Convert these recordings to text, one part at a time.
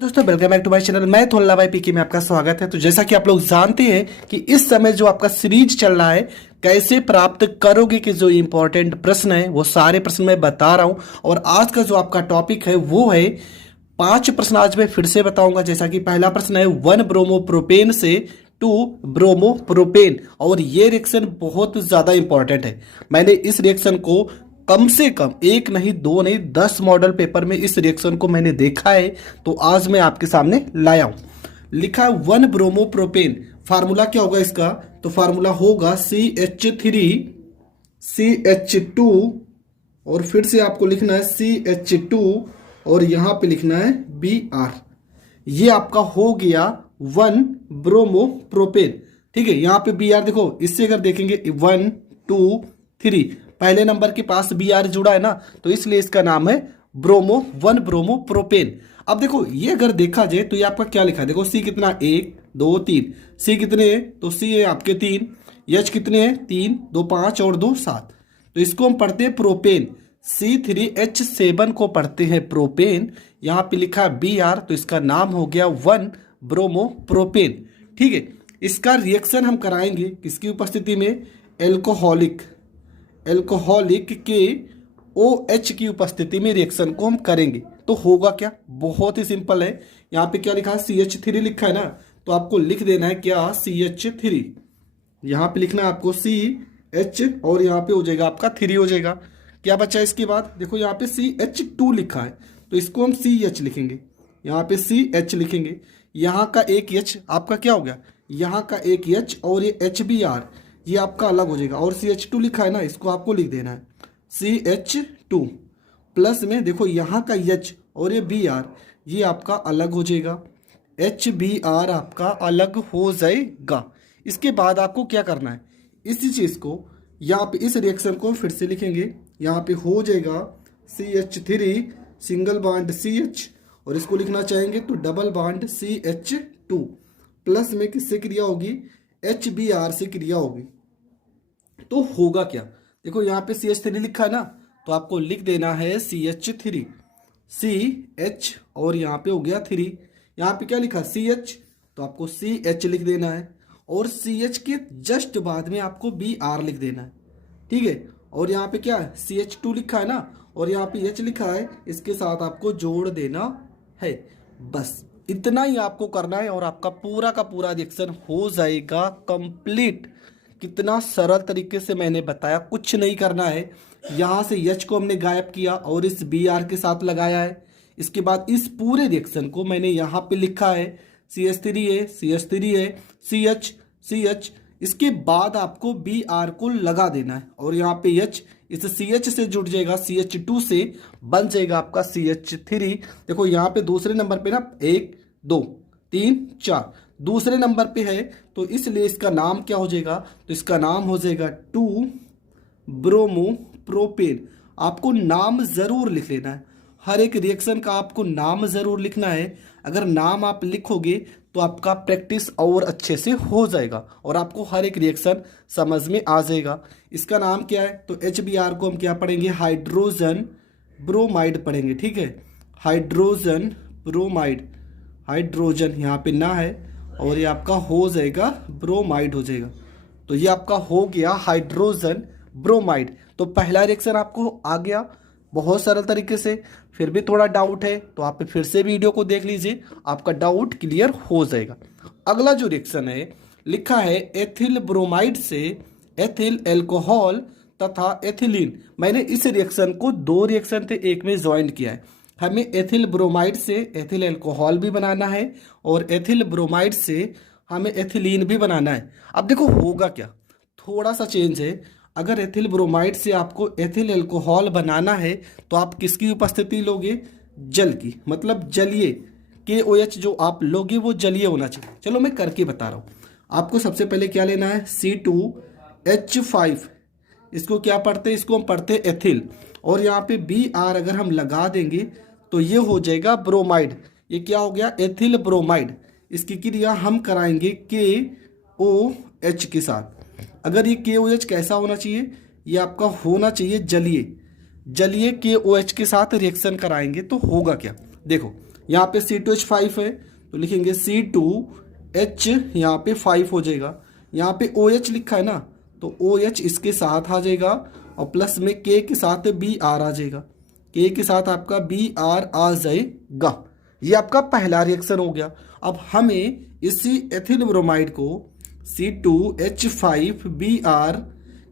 दोस्तों welcome back to my channel. मैं थोल्ला भाई पीके में आपका स्वागत है। तो जैसा कि आप लोग जानते हैं कि इस समय जो आपका सीरीज चल रहा है कैसे प्राप्त करोगे के जो इंपॉर्टेंट प्रश्न है वो सारे प्रश्न मैं बता रहा हूं। और आज का जो आपका टॉपिक है वो है 5 प्रश्न आज मैं फिर से बताऊंगा। जैसा कि पहला प्रश्न है 1 ब्रोमोप्रोपेन से 2 ब्रोमोप्रोपेन, और ये रिएक्शन बहुत ज्यादा इंपॉर्टेंट है। मैंने इस रिएक्शन को कम से कम एक नहीं दो नहीं 10 मॉडल पेपर में इस रिएक्शन को मैंने देखा है, तो आज मैं आपके सामने लाया हूं। लिखा है 1 ब्रोमोप्रोपेन, फार्मूला क्या होगा इसका? तो फार्मूला होगा CH3 CH2, और फिर से आपको लिखना है CH2 और यहां पे लिखना है Br। ये आपका हो गया 1 ब्रोमोप्रोपेन। ठीक है, यहां पे Br देखो, इससे अगर देखेंगे 1 2 3, पहले नंबर के पास Br जुड़ा है ना, तो इसलिए इसका नाम है 1 ब्रोमोप्रोपेन। अब देखो ये अगर देखा जाए तो ये आपका क्या लिखा है, देखो C कितना 1 2 3, C कितने हैं तो C है आपके 3, H कितने हैं 3 2 5 और 2 7, तो इसको हम पढ़ते हैं प्रोपेन। C3H7 को पढ़ते हैं प्रोपेन। यहाँ पे लिखा है Br, तो इसका नाम हो गया 1 ब्रोमोप्रोपेन। ठीक है, इसका रिएक्शन हम कराएंगे किसकी उपस्थिति में? एल्कोहलिक के OH की उपस्थिति में रिएक्शन को हम करेंगे। तो होगा क्या? बहुत ही सिंपल है। यहाँ पे क्या लिखा है CH3 लिखा है ना, तो आपको लिख देना है क्या CH3। यहाँ पे लिखना है आपको CH और यहाँ पे हो जाएगा आपका 3 हो जाएगा। क्या बचा इसके बाद? देखो यहाँ पे CH2 लिखा है, तो इसको हम CH लिखेंगे, यहाँ पे CH लिखेंगे। यहाँ का एक H आपका क्या हो गया? यहाँ का एक H और ये HBr ये आपका अलग हो जाएगा, और CH2 लिखा है ना, इसको आपको लिख देना है CH2 प्लस में देखो यहाँ का H और ये Br ये आपका अलग हो जाएगा, HBr आपका अलग हो जाएगा। इसके बाद आपको क्या करना है, इसी चीज़ को यहाँ पे इस रिएक्शन को फिर से लिखेंगे। यहाँ पे हो जाएगा CH3 सिंगल बॉन्ड CH, और इसको लिखना चाहेंगे तो डबल बॉन्ड CH2 प्लस में किससे क्रिया होगी? HBr से क्रिया होगी। तो होगा क्या? देखो यहाँ पे CH3 लिखा है ना, तो आपको लिख देना है CH3 CH और यहाँ पे हो गया 3। यहाँ पे क्या लिखा? CH, तो आपको CH लिख देना है, और CH के जस्ट बाद में आपको Br लिख देना है। ठीक है, और यहाँ पे क्या है CH2 लिखा है ना, और यहाँ पे H लिखा है, इसके साथ आपको जोड़ देना है। बस इतना ही आपको करना है और आपका पूरा का पूरा रिएक्शन हो जाएगा कंप्लीट। कितना सरल तरीके से मैंने बताया, कुछ नहीं करना है। यहाँ से H को हमने गायब किया और इस Br के साथ लगाया है। इसके बाद इस पूरे रिएक्शन को मैंने यहाँ पे लिखा है CH3 है CH3 है CH CH। इसके बाद आपको Br को लगा देना है, और यहाँ पे H इस CH से जुड़ जाएगा, CH2 से बन जाएगा आपका CH3। देखो यहाँ पे दूसरे नंबर पे ना 1 2 3 4 दूसरे नंबर पे है, तो इसलिए इसका नाम क्या हो जाएगा? तो इसका नाम हो जाएगा 2 ब्रोमोप्रोपेन। आपको नाम जरूर लिख लेना है, हर एक रिएक्शन का आपको नाम जरूर लिखना है। अगर नाम आप लिखोगे तो आपका प्रैक्टिस और अच्छे से हो जाएगा और आपको हर एक रिएक्शन समझ में आ जाएगा। इसका नाम क्या है? तो HBr को हम क्या पढ़ेंगे? हाइड्रोजन ब्रोमाइड पढ़ेंगे। ठीक है, हाइड्रोजन ब्रोमाइड, हाइड्रोजन यहाँ पे ना है, और ये आपका हो जाएगा ब्रोमाइड हो जाएगा। तो ये आपका हो गया हाइड्रोजन ब्रोमाइड। तो पहला रिएक्शन आपको आ गया बहुत सरल तरीके से। फिर भी थोड़ा डाउट है तो आप फिर से वीडियो को देख लीजिए, आपका डाउट क्लियर हो जाएगा। अगला जो रिएक्शन है लिखा है एथिल ब्रोमाइड से एथिल एल्कोहल तथा एथिलीन। मैंने इस रिएक्शन को 2 रिएक्शन थे एक में ज्वाइन किया है। हमें एथिल ब्रोमाइड से एथिल एल्कोहल भी बनाना है, और एथिल ब्रोमाइड से हमें एथिलीन भी बनाना है। अब देखो होगा क्या, थोड़ा सा चेंज है। अगर एथिल ब्रोमाइड से आपको एथिल एल्कोहल बनाना है तो आप किसकी उपस्थिति लोगे? जल की, मतलब जलीय KOH जो आप लोगे वो जलीय होना चाहिए। चलो मैं करके बता रहा हूँ आपको। सबसे पहले क्या लेना है? C2H5, इसको क्या पढ़ते हैं? इसको हम पढ़ते हैं एथिल, और यहाँ पे Br अगर हम लगा देंगे तो ये हो जाएगा ब्रोमाइड। ये क्या हो गया? Ethyl bromide. इसकी क्रिया हम कराएंगे KOH के साथ। अगर ये KOH कैसा होना चाहिए? ये आपका होना चाहिए जलीय। जलीय KOH के साथ रिएक्शन कराएंगे तो होगा क्या? देखो यहाँ पे C2H5 है तो लिखेंगे C2H, यहाँ पे 5 हो जाएगा। यहाँ पे OH लिखा है ना तो OH इसके साथ आ जाएगा और प्लस में K के साथ Br आ जाएगा, K के साथ आपका Br आ जाएगा। ये आपका पहला रिएक्शन हो गया। अब हमें इसी एथिल ब्रोमाइड को C2H5Br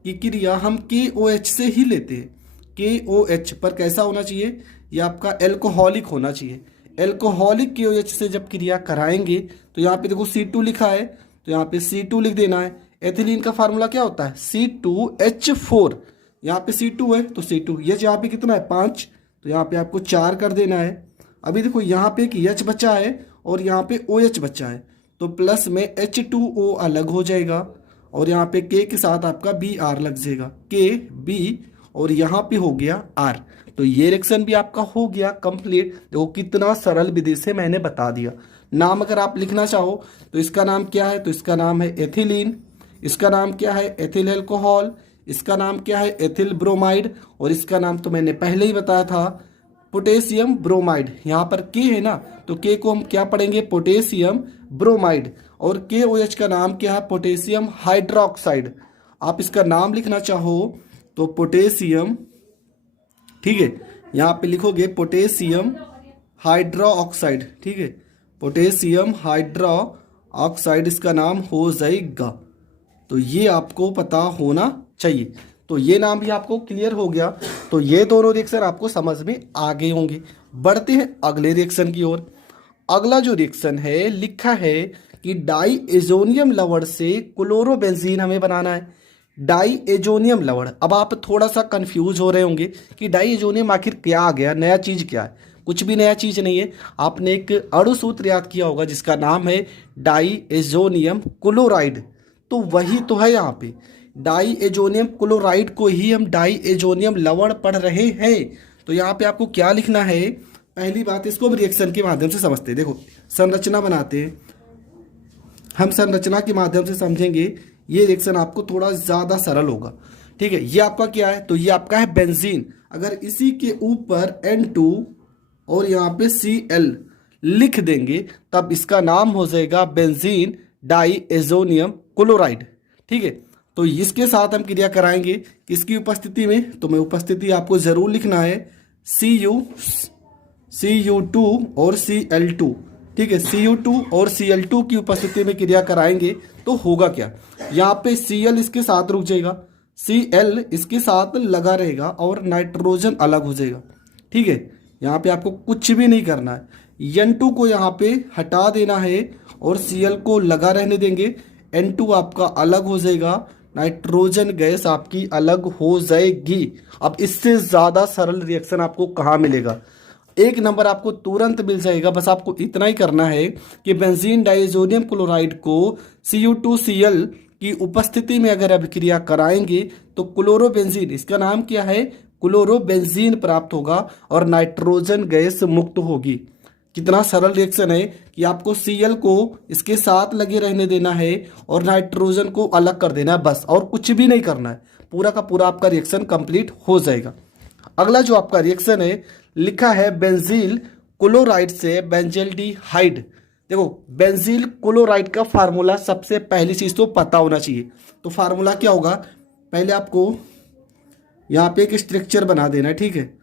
की क्रिया हम KOH से ही लेते हैं। KOH पर कैसा होना चाहिए, ये आपका एल्कोहलिक होना चाहिए। एल्कोहलिक KOH से जब क्रिया कराएंगे तो यहाँ पे देखो C2 लिखा है तो यहाँ पे C2 लिख देना है। एथिलीन का फार्मूला क्या होता है C2H4, यहाँ पे C2 है तो C2, ये यहाँ पे कितना है 5 तो यहाँ पे आपको 4 कर देना है। अभी देखो यहाँ पे एक H बचा है और यहाँ पे OH बचा है तो प्लस में H2O अलग हो जाएगा और यहाँ पे K के साथ आपका Br लग जाएगा, KB और यहाँ पे हो गया R। तो ये रिएक्शन भी आपका हो गया कंप्लीट। देखो कितना सरल विधि से मैंने बता दिया। नाम अगर आप लिखना चाहो तो इसका नाम क्या है, तो इसका नाम है एथिलीन, इसका नाम क्या है एथिल अल्कोहल, इसका नाम क्या है एथिल ब्रोमाइड और इसका नाम तो मैंने पहले ही बताया था पोटेशियम ब्रोमाइड। यहाँ पर के है ना तो के को हम क्या पढ़ेंगे पोटेशियम ब्रोमाइड और KOH का नाम क्या है पोटेशियम हाइड्रोक्साइड। आप इसका नाम लिखना चाहो तो पोटेशियम, ठीक है, यहाँ पे लिखोगे पोटेशियम हाइड्रोक्साइड, ठीक है, पोटेशियम हाइड्रोक्साइड इसका नाम हो जाएगा। तो ये आपको पता होना चाहिए। तो ये नाम भी आपको क्लियर हो गया। तो ये दोनों रिएक्शन आपको समझ में आ गए होंगे। बढ़ते हैं अगले रिएक्शन की ओर। अगला जो रिएक्शन है लिखा है कि डाई एजोनियम लवण से क्लोरोबेंजीन हमें बनाना है। डाई एजोनियम लवण, अब आप थोड़ा सा कंफ्यूज हो रहे होंगे कि डाई एजोनियम आखिर क्या आ गया, नया चीज़ क्या है। कुछ भी नया चीज़ नहीं है। आपने एक अणुसूत्र याद किया होगा जिसका नाम है डाई एजोनियम क्लोराइड, तो वही तो है यहाँ पे। डाई एजोनियम क्लोराइड को ही हम डाई एजोनियम लवण पढ़ रहे हैं। तो यहाँ पे आपको क्या लिखना है, पहली बात इसको हम रिएक्शन के माध्यम से समझते हैं। देखो संरचना बनाते हैं हम, संरचना के माध्यम से समझेंगे, ये रिएक्शन आपको थोड़ा ज़्यादा सरल होगा। ठीक है, ये आपका क्या है, तो ये आपका है बेंजीन। अगर इसी के ऊपर N2 और यहाँ पे Cl लिख देंगे तब इसका नाम हो जाएगा बेंजीन डाई एजोनियम क्लोराइड। ठीक है, तो इसके साथ हम क्रिया कराएंगे किसकी उपस्थिति में, तो मैं उपस्थिति आपको जरूर लिखना है Cu2 और Cl2। ठीक है, Cu2 और Cl2 की उपस्थिति में क्रिया कराएंगे तो होगा क्या, यहाँ पे Cl इसके साथ रुक जाएगा, Cl इसके साथ लगा रहेगा और नाइट्रोजन अलग हो जाएगा। ठीक है, यहाँ पे आपको कुछ भी नहीं करना है, N2 को यहाँ पे हटा देना है और Cl को लगा रहने देंगे। N2 आपका अलग हो जाएगा, नाइट्रोजन गैस आपकी अलग हो जाएगी। अब इससे ज़्यादा सरल रिएक्शन आपको कहाँ मिलेगा, एक नंबर आपको तुरंत मिल जाएगा। बस आपको इतना ही करना है कि बेंजीन डाइएजोनियम क्लोराइड को Cu2Cl की उपस्थिति में अगर अभिक्रिया कराएंगे तो क्लोरोबेंजीन, इसका नाम क्या है क्लोरोबेंजीन प्राप्त होगा और नाइट्रोजन गैस मुक्त होगी। कितना सरल रिएक्शन है कि आपको Cl को इसके साथ लगे रहने देना है और नाइट्रोजन को अलग कर देना है, बस और कुछ भी नहीं करना है, पूरा का पूरा आपका रिएक्शन कंप्लीट हो जाएगा। अगला जो आपका रिएक्शन है लिखा है बेंजील क्लोराइड से बेंजल्डिहाइड। देखो बेंजील क्लोराइड का फार्मूला सबसे पहली चीज तो पता होना चाहिए। तो फार्मूला क्या होगा, पहले आपको यहाँ पे एक स्ट्रक्चर बना देना है। ठीक है,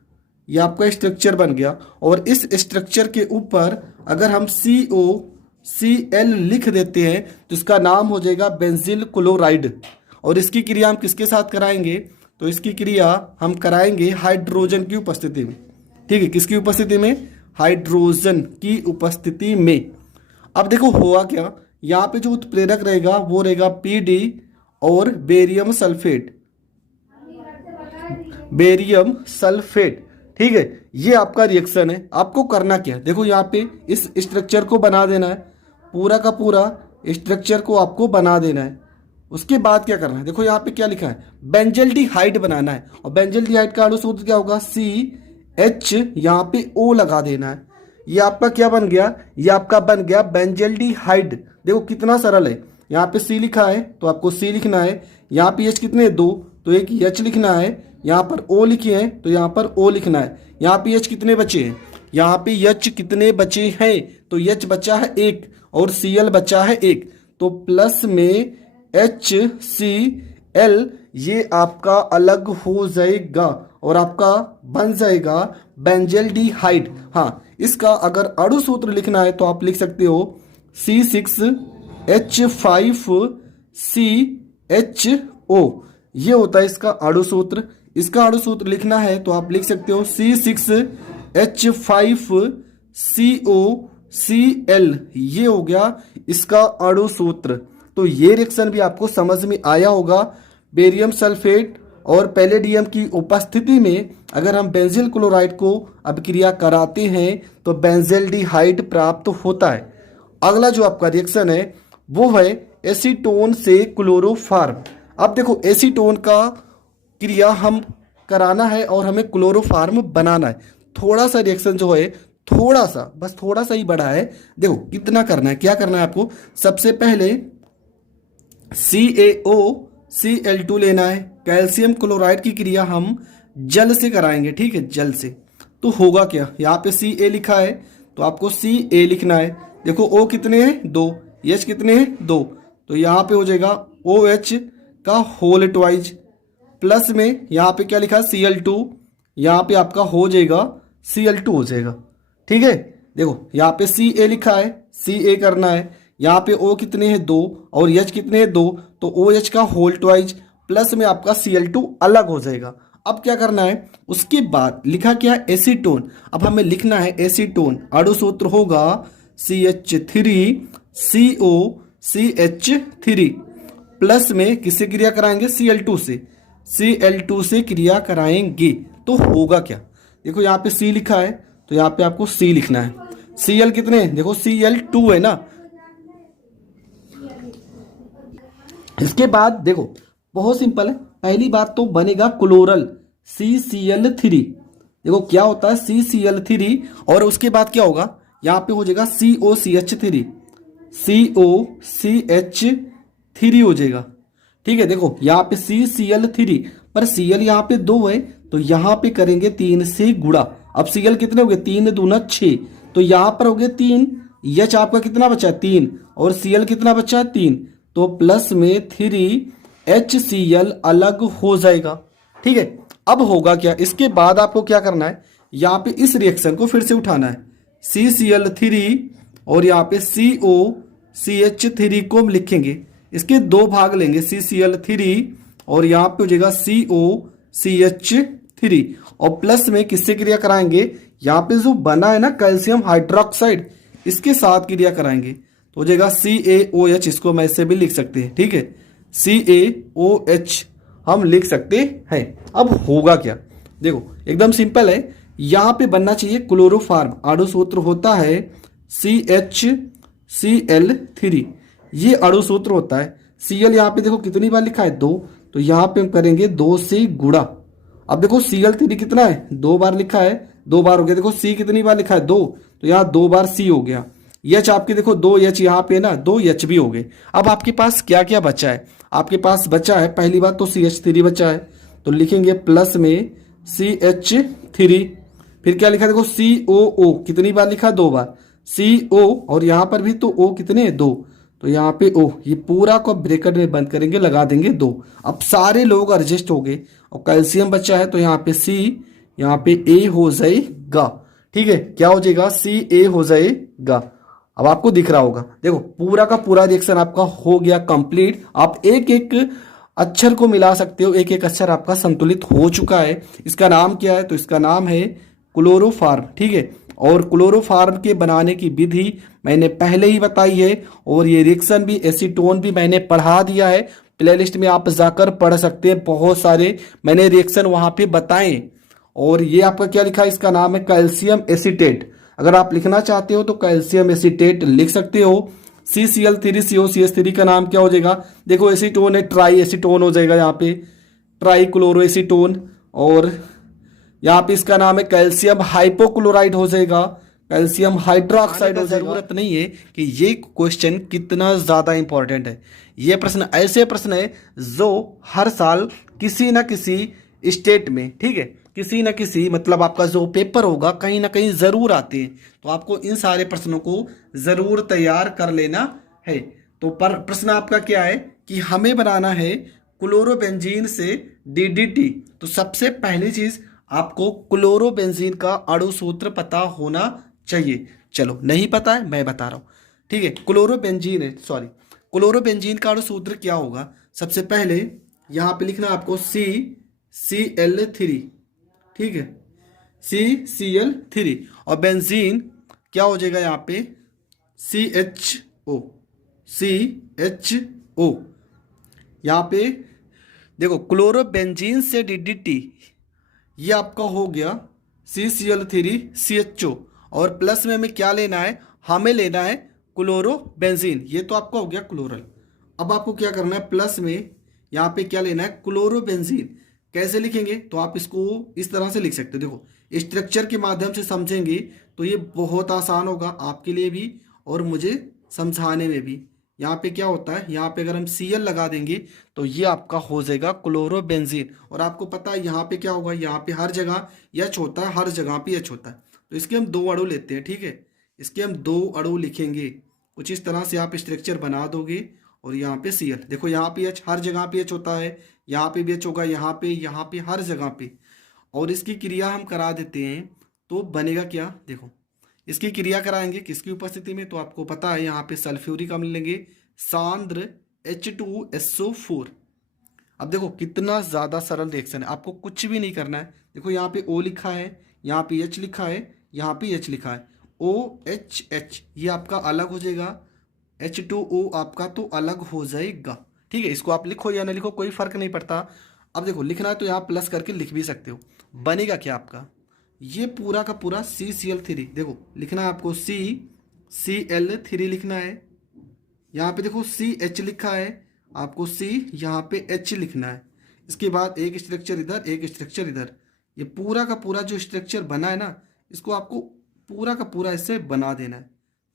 ये आपका स्ट्रक्चर बन गया और इस स्ट्रक्चर के ऊपर अगर हम COCl लिख देते हैं तो इसका नाम हो जाएगा बेंजील क्लोराइड। और इसकी क्रिया हम किसके साथ कराएंगे, तो इसकी क्रिया हम कराएंगे हाइड्रोजन की उपस्थिति में। ठीक है, किसकी उपस्थिति में, हाइड्रोजन की उपस्थिति में। अब देखो हुआ क्या, यहाँ पे जो उत्प्रेरक रहेगा वो रहेगा PD और बेरियम सल्फेट, बेरियम सल्फेट। ठीक है, ये आपका रिएक्शन है। आपको करना क्या है, देखो यहाँ पे इस स्ट्रक्चर को बना देना है, पूरा का पूरा स्ट्रक्चर को आपको बना देना है। उसके बाद क्या करना है, देखो यहाँ पे क्या लिखा है बेंजल्डिहाइड बनाना है और बेंजल्डिहाइड का अणुसूत्र क्या होगा CH, यहाँ पे O लगा देना है। ये आपका क्या बन गया, ये आपका बन गया बेंजल्डिहाइड। देखो कितना सरल है, यहाँ पे C लिखा है तो आपको C लिखना है, यहाँ पे H कितने 2 तो एक H लिखना है, यहाँ पर O लिखे हैं तो यहाँ पर O लिखना है, यहाँ पे H कितने बचे हैं, यहाँ पे एच कितने बचे हैं, तो एच बचा है 1 और Cl बचा है 1, तो प्लस में HCl ये आपका अलग हो जाएगा और आपका बन जाएगा बेंजल्डिहाइड। हाँ, इसका अगर अणु सूत्र लिखना है तो आप लिख सकते हो C6H5CHO, ये होता है इसका अणु सूत्र। इसका अणु सूत्र लिखना है तो आप लिख सकते हो C6H5COCl, ये हो गया इसका अणु सूत्र। तो ये रिएक्शन भी आपको समझ में आया होगा। बेरियम सल्फेट और पैलेडियम की उपस्थिति में अगर हम बेंजील क्लोराइड को अभिक्रिया कराते हैं तो बेंजल्डिहाइड प्राप्त होता है। अगला जो आपका रिएक्शन है वो है एसीटोन से क्लोरोफार्म। अब देखो एसीटोन का क्रिया हम कराना है और हमें क्लोरोफार्म बनाना है। थोड़ा सा रिएक्शन जो है थोड़ा सा, बस थोड़ा सा ही बड़ा है। देखो कितना करना है, क्या करना है आपको, सबसे पहले CaOCl2 लेना है। कैल्शियम क्लोराइड की क्रिया हम जल से कराएंगे, ठीक है, जल से। तो होगा क्या, यहाँ पे Ca लिखा है तो आपको Ca लिखना है। देखो O कितने हैं 2, H कितने हैं 2, तो यहाँ पे हो जाएगा OH का होल ट्वाइज, प्लस में यहाँ पे क्या लिखा है Cl2, यहाँ पे आपका हो जाएगा Cl2 हो जाएगा, ठीक है। देखो यहाँ पे Ca लिखा है, Ca करना है, यहाँ पे O कितने हैं 2 और H कितने हैं 2, तो OH का होल ट्वाइज प्लस में आपका Cl2 अलग हो जाएगा। अब क्या करना है, उसके बाद लिखा क्या एसीटोन। अब हमें लिखना है एसीटोन, अणु सूत्र होगा CH3COCH3 प्लस में किससे क्रिया कराएंगे, Cl2 से, Cl2 से क्रिया कराएंगे। तो होगा क्या, देखो यहाँ पे C लिखा है तो यहाँ पे आपको C लिखना है। Cl कितने हैं, देखो Cl2 है ना। इसके बाद देखो बहुत सिंपल है, पहली बात तो बनेगा क्लोरल CCl3। देखो क्या होता है CCl3 और उसके बाद क्या होगा, यहाँ पे हो जाएगा COCH3, COCH3 हो जाएगा, ठीक है। देखो यहाँ पे CCl3 पर Cl यहाँ पे 2 है तो यहाँ पे करेंगे 3 से गुणा। अब Cl कितने हो गए, 3 दूना 6, तो यहाँ पर हो गए 3, H आपका कितना बचा है 3 और Cl कितना बचा है 3, तो प्लस में 3HCl अलग हो जाएगा, ठीक है। अब होगा क्या, इसके बाद आपको क्या करना है, यहाँ पे इस रिएक्शन को फिर से उठाना है, CCl3 और यहाँ पे COCH3 को हम लिखेंगे, इसके 2 भाग लेंगे, CCl3 और यहाँ पे हो जाएगा COCH3 और प्लस में किससे क्रिया कराएंगे, यहाँ पे जो बना है ना कैल्शियम हाइड्रोक्साइड, इसके साथ क्रिया कराएंगे तो हो जाएगा CaOH, इसको हम ऐसे भी लिख सकते हैं, ठीक है, CaOH हम लिख सकते हैं। अब होगा क्या, देखो एकदम सिंपल है, यहाँ पे बनना चाहिए क्लोरोफार्म, अणु सूत्र होता है CHCl3, ये अणु सूत्र होता है। Cl यहाँ पे देखो कितनी बार लिखा है 2, तो यहाँ पे हम करेंगे 2 से गुणा। अब देखो Cl3 कितना है, 2 बार लिखा है, 2 बार हो गया। देखो C कितनी बार लिखा है 2, तो यहाँ 2 बार C हो गया। H आपके देखो 2 H यहाँ पे ना 2 H भी हो गए। अब आपके पास क्या क्या बचा है, आपके पास बचा है पहली बात तो CH3 बचा है, तो लिखेंगे प्लस में CH3, फिर क्या लिखा देखो COO कितनी बार लिखा, 2 बार CO और यहाँ पर भी तो O कितने 2, तो यहाँ पे O, ये पूरा को ब्रैकेट में बंद करेंगे, लगा देंगे 2। अब सारे लोग एडजस्ट हो गए और कैल्शियम बचा है तो यहाँ पे C, यहाँ पे A हो जाएगा, ठीक है। क्या हो जाएगा, Ca हो जाएगा। अब आपको दिख रहा होगा, देखो पूरा का पूरा रिएक्शन आपका हो गया कंप्लीट। आप एक एक अक्षर को मिला सकते हो, एक एक अक्षर आपका संतुलित हो चुका है। इसका नाम क्या है, तो इसका नाम है क्लोरोफार्म, ठीक है। और क्लोरोफार्म के बनाने की विधि मैंने पहले ही बताई है और ये रिएक्शन भी, एसीटोन भी मैंने पढ़ा दिया है, प्लेलिस्ट में आप जाकर पढ़ सकते हैं, बहुत सारे मैंने रिएक्शन वहां पे बताए। और ये आपका क्या लिखा है, इसका नाम है कैल्शियम एसीटेट। अगर आप लिखना चाहते हो तो कैल्शियम एसीटेट लिख सकते हो। CCl3COCH3 का नाम क्या हो जाएगा, देखो एसीटोन है, ट्राई एसीटोन हो जाएगा, यहाँ पे ट्राई क्लोरो एसीटोन। और यहाँ पे इसका नाम है कैल्शियम हाइपोक्लोराइड हो जाएगा, कैल्शियम हाइड्रोक्साइड हो जाएगा। जरूरत नहीं है कि ये क्वेश्चन कितना ज्यादा इंपॉर्टेंट है, ये प्रश्न ऐसे प्रश्न है जो हर साल किसी ना किसी स्टेट में, ठीक है, किसी न किसी मतलब आपका जो पेपर होगा कहीं ना कहीं ज़रूर आते हैं, तो आपको इन सारे प्रश्नों को ज़रूर तैयार कर लेना है। तो पर प्रश्न आपका क्या है कि हमें बनाना है क्लोरोबेंजीन से डीडीटी। तो सबसे पहली चीज़ आपको क्लोरोबेंजीन का अणु सूत्र पता होना चाहिए। चलो नहीं पता है मैं बता रहा हूँ, ठीक है। क्लोरोबेंजीन है, सॉरी, क्लोरोबेंजीन का अणु सूत्र क्या होगा? सबसे पहले यहाँ पे लिखना आपको CCl3, ठीक है, CCl3। और बेंजीन क्या हो जाएगा यहाँ पे? CHO। यहाँ पे देखो क्लोरोबेंजीन से डीडीटी, ये आपका हो गया CCl3CHO। और प्लस में हमें क्या लेना है? हमें लेना है क्लोरोबेंजीन। ये तो आपका हो गया क्लोरल। अब आपको क्या करना है? प्लस में यहाँ पे क्या लेना है? क्लोरोबेंजीन। कैसे लिखेंगे? तो आप इसको इस तरह से लिख सकते हो। देखो स्ट्रक्चर के माध्यम से समझेंगे तो ये बहुत आसान होगा आपके लिए भी और मुझे समझाने में भी। यहाँ पे क्या होता है? यहाँ पे अगर हम Cl लगा देंगे तो ये आपका हो जाएगा क्लोरोबेंजीन। और आपको पता है यहाँ पे क्या होगा? यहाँ पे हर जगह H होता है, हर जगह पे H होता है। तो इसके हम 2 अणु लेते हैं, ठीक है। इसके हम 2 अणु लिखेंगे। कुछ इस तरह से आप स्ट्रक्चर बना दोगे। और यहाँ पे Cl, देखो यहाँ पे H, हर जगह पे H होता है, यहाँ पे भी H होगा, यहाँ पे हर जगह पे। और इसकी क्रिया हम करा देते हैं तो बनेगा क्या? देखो इसकी क्रिया कराएंगे किसकी उपस्थिति में? तो आपको पता है यहाँ पे सल्फ्यूरिक अम्ल लेंगे, सांद्र H2SO4। अब देखो कितना ज़्यादा सरल रिएक्शन है, आपको कुछ भी नहीं करना है। देखो यहाँ पे O लिखा है, यहाँ पे H लिखा है, यहाँ पे H लिखा है, OHH ये आपका अलग हो जाएगा, H2O आपका तो अलग हो जाएगा, ठीक है। इसको आप लिखो या ना लिखो कोई फर्क नहीं पड़ता। अब देखो लिखना है तो यहाँ प्लस करके लिख भी सकते हो। बनेगा क्या आपका? ये पूरा का पूरा CCl3। देखो लिखना है आपको CCl3 लिखना है। यहाँ पे देखो CH लिखा है, आपको C यहाँ पे H लिखना है। इसके बाद एक स्ट्रक्चर इधर, एक स्ट्रक्चर इधर। ये पूरा का पूरा जो स्ट्रक्चर बना है ना, इसको आपको पूरा का पूरा ऐसे बना देना है।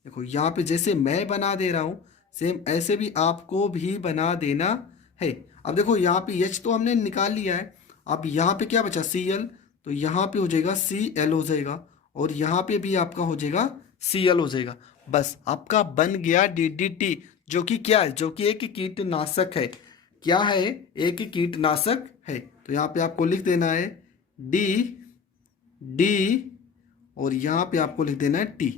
देखो यहाँ पे जैसे मैं बना दे रहा हूँ सेम ऐसे भी आपको भी बना देना है। अब देखो यहाँ पे H तो हमने निकाल लिया है। अब यहाँ पे क्या बचा? Cl। तो यहाँ पे हो जाएगा Cl हो जाएगा, और यहाँ पे भी आपका हो जाएगा Cl हो जाएगा। बस आपका बन गया DDT, जो कि क्या है? जो कि एक कीटनाशक है। क्या है? एक कीटनाशक है। तो यहाँ पे आपको लिख देना है D और यहाँ पे आपको लिख देना है T।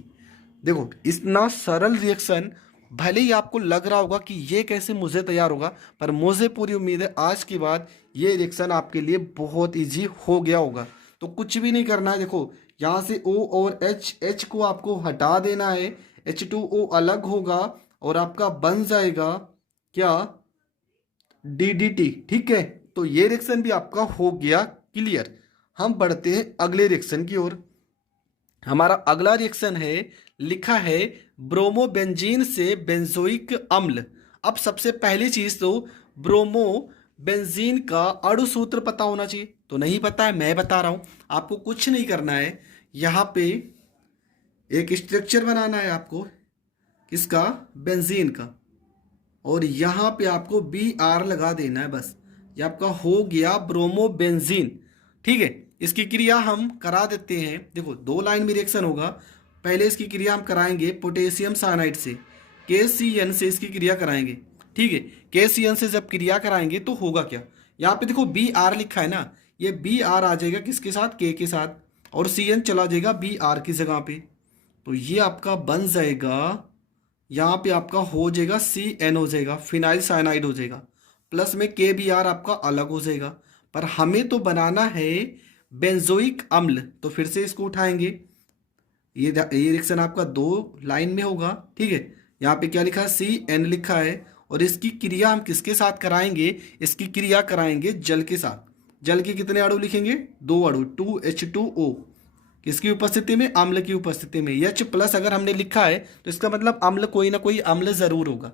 देखो इतना सरल रिएक्शन, भले ही आपको लग रहा होगा कि ये कैसे मुझे तैयार होगा, पर मुझे पूरी उम्मीद है आज के बाद ये रिएक्शन आपके लिए बहुत इजी हो गया होगा। तो कुछ भी नहीं करना है। देखो यहाँ से O और H को आपको हटा देना है, H2O अलग होगा और आपका बन जाएगा क्या? DDT, ठीक है। तो ये रिएक्शन भी आपका हो गया क्लियर। हम बढ़ते हैं अगले रिएक्शन की ओर। हमारा अगला रिएक्शन है, लिखा है ब्रोमोबेंजीन से बेंजोइक अम्ल। अब सबसे पहली चीज तो ब्रोमोबेंजीन का अणु सूत्र पता होना चाहिए। तो नहीं पता है मैं बता रहा हूं, आपको कुछ नहीं करना है। यहाँ पे एक स्ट्रक्चर बनाना है आपको, किसका? बेंजीन का। और यहाँ पे आपको Br लगा देना है, बस ये आपका हो गया ब्रोमोबेंजीन, ठीक है। इसकी क्रिया हम करा देते हैं। देखो 2 लाइन में रिएक्शन होगा। पहले इसकी क्रिया हम कराएंगे पोटेशियम साइनाइड से, KCN से इसकी क्रिया कराएंगे, ठीक है। KCN से जब क्रिया कराएंगे तो होगा क्या? यहाँ पे देखो Br लिखा है ना, ये Br आ जाएगा किसके साथ? K के साथ, और CN चला जाएगा Br की जगह पे। तो ये आपका बन जाएगा, यहाँ पे आपका हो जाएगा CN हो जाएगा, फिनाइल साइनाइड हो जाएगा, प्लस में KBr आपका अलग हो जाएगा। पर हमें तो बनाना है बेंजोइक अम्ल। तो फिर से इसको उठाएंगे। ये रिएक्शन आपका 2 लाइन में होगा, ठीक है। यहाँ पे क्या लिखा है? CN लिखा है। और इसकी क्रिया हम किसके साथ कराएंगे? इसकी क्रिया कराएंगे जल के साथ। जल के कितने अणु लिखेंगे? 2 अणु, 2H2O। किसकी उपस्थिति में? अम्ल की उपस्थिति में। H+ अगर हमने लिखा है तो इसका मतलब अम्ल, कोई ना कोई अम्ल जरूर होगा।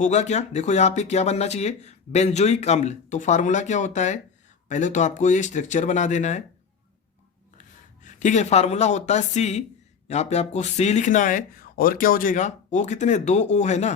होगा क्या? देखो यहाँ पे क्या बनना चाहिए? बेंजोइक अम्ल। तो फार्मूला क्या होता है? पहले तो आपको ये स्ट्रक्चर बना देना है, ठीक है। फार्मूला होता है C, यहाँ पे आपको C लिखना है। और क्या हो जाएगा? O कितने? 2 O है ना,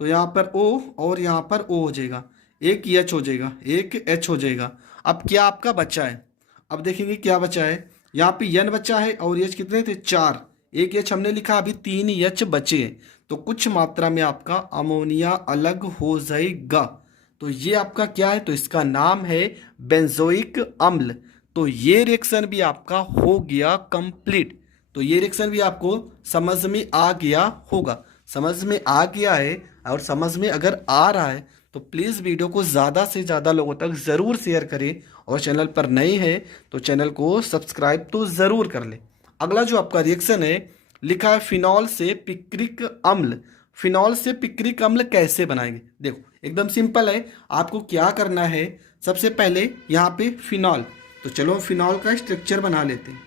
तो यहाँ पर O और यहाँ पर O हो जाएगा, एक H हो जाएगा, एक H हो जाएगा। अब क्या आपका बचा है? अब देखेंगे क्या बचा है। यहाँ पे एन बचा है और एच कितने थे 4, एक एच हमने लिखा, अभी 3 एच बचे हैं, तो कुछ मात्रा में आपका अमोनिया अलग हो जाएगा। तो ये आपका क्या है, तो इसका नाम है बेंजोइक अम्ल। तो ये रिएक्शन भी आपका हो गया कंप्लीट। तो ये रिएक्शन भी आपको समझ में आ गया होगा। समझ में आ गया है और समझ में अगर आ रहा है तो प्लीज़ वीडियो को ज़्यादा से ज़्यादा लोगों तक ज़रूर शेयर करें, और चैनल पर नए हैं तो चैनल को सब्सक्राइब तो ज़रूर कर लें। अगला जो आपका रिएक्शन है, लिखा है फिनॉल से पिक्रिक अम्ल। फिनॉल से पिक्रिक अम्ल कैसे बनाएंगे, देखो एकदम सिंपल है। आपको क्या करना है, सबसे पहले यहाँ पे फिनॉल, तो चलो फिनॉल का स्ट्रक्चर बना लेते हैं।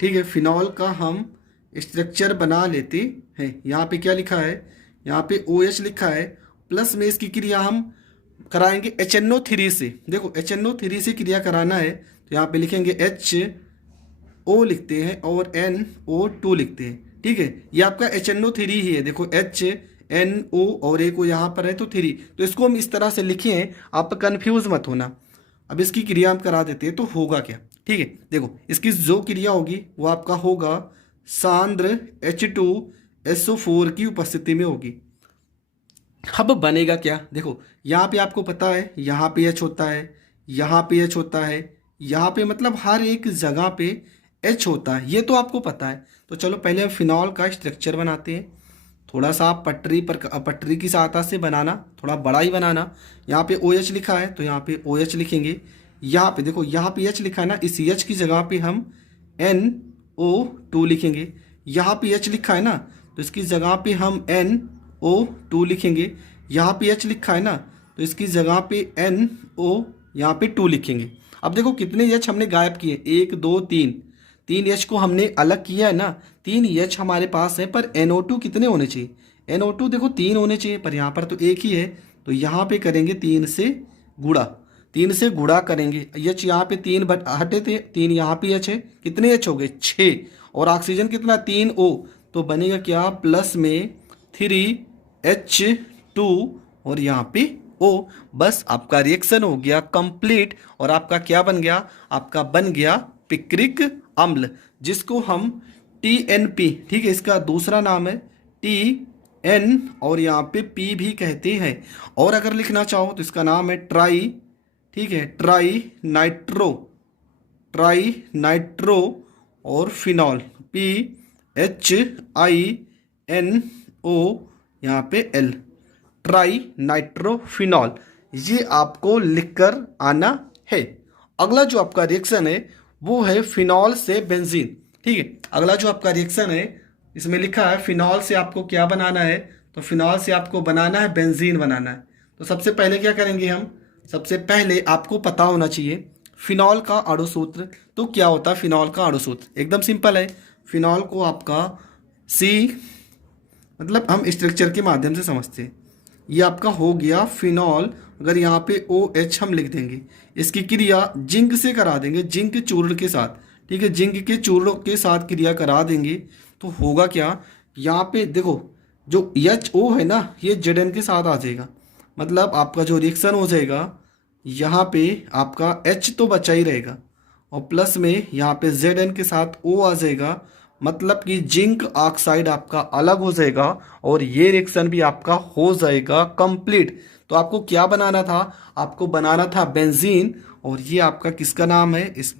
ठीक है, फिनॉल का हम स्ट्रक्चर बना लेते हैं। यहाँ पे क्या लिखा है, यहाँ पे OH लिखा है, प्लस में इसकी क्रिया हम कराएंगे HNO3 से। देखो HNO3 से क्रिया कराना है तो यहाँ पे लिखेंगे HO लिखते हैं और NO2 लिखते हैं। ठीक है, ये आपका HNO3 ही है। देखो HNO और एक यहाँ पर है तो 3, तो इसको हम इस तरह से लिखे हैं, आप कन्फ्यूज मत होना। अब इसकी क्रिया हम करा देते हैं तो होगा क्या। ठीक है, देखो इसकी जो क्रिया होगी वो आपका होगा सांद्र H2SO4 की उपस्थिति में होगी। अब बनेगा क्या, देखो यहाँ पे आपको पता है, यहाँ पे H होता है, यहाँ पे H होता है, यहाँ पे मतलब हर एक जगह पे H होता है, ये तो आपको पता है। तो चलो पहले हम फिनॉल का स्ट्रक्चर बनाते हैं। थोड़ा सा आप पटरी की सहायता से बनाना, थोड़ा बड़ा ही बनाना। यहाँ पे OH लिखा है तो यहाँ पे OH लिखेंगे। यहाँ पे देखो यहाँ पे H लिखा है ना, इस H की जगह पे हम NO2 लिखेंगे। यहाँ पे H लिखा है ना तो इसकी जगह पे हम NO2 लिखेंगे। यहाँ पे H लिखा है ना तो इसकी जगह पे NO यहाँ पे 2 लिखेंगे। अब देखो कितने H हमने गायब किए, 1 2 3, 3 H को हमने अलग किया है ना, 3 H हमारे पास है, पर NO2 कितने होने चाहिए, NO2 देखो 3 होने चाहिए, पर यहाँ पर तो एक ही है। तो यहाँ पे करेंगे 3 से गुणा, 3 से गुणा करेंगे। H यहाँ पे 3 हटे थे, 3 यहाँ पे H है, कितने H हो गए 6, और ऑक्सीजन कितना 3O, तो बनेगा क्या प्लस में 3H2 और यहाँ पे O। बस आपका रिएक्शन हो गया कंप्लीट, और आपका क्या बन गया, आपका बन गया पिक्रिक अम्ल, जिसको हम TNP, ठीक है, इसका दूसरा नाम है TN और यहाँ पे P भी कहते हैं। और अगर लिखना चाहो तो इसका नाम है ट्राई, ठीक है, ट्राई नाइट्रो और फिनॉल PHINO यहाँ पे L, ट्राई नाइट्रोफिनॉल। ये आपको लिखकर आना है। अगला जो आपका रिएक्शन है वो है फिनॉल से बेंजीन। ठीक है, अगला जो आपका रिएक्शन है इसमें लिखा है फिनॉल से आपको क्या बनाना है, तो फिनॉल से आपको बनाना है बेंजीन बनाना है। तो सबसे पहले क्या करेंगे हम, सबसे पहले आपको पता होना चाहिए फिनॉल का अणु सूत्र। तो क्या होता है फिनॉल का अणु सूत्र, एकदम सिंपल है। फिनॉल को आपका C, मतलब हम स्ट्रक्चर के माध्यम से समझते हैं। ये आपका हो गया फिनॉल, अगर यहाँ पे OH हम लिख देंगे, इसकी क्रिया जिंक से करा देंगे, जिंक चूर्ण के साथ। ठीक है, जिंक के चूर्ण के साथ क्रिया करा देंगे तो होगा क्या, यहाँ पे देखो जो HO है ना ये Zn के साथ आ जाएगा, मतलब आपका जो रिएक्शन हो जाएगा यहाँ पे आपका H तो बचा ही रहेगा, और प्लस में यहाँ पे Zn के साथ O आ जाएगा, मतलब कि जिंक ऑक्साइड आपका अलग हो जाएगा, और ये रिएक्शन भी आपका हो जाएगा कंप्लीट। तो आपको क्या बनाना था, आपको बनाना था बेंजीन, और ये आपका किसका नाम है, इस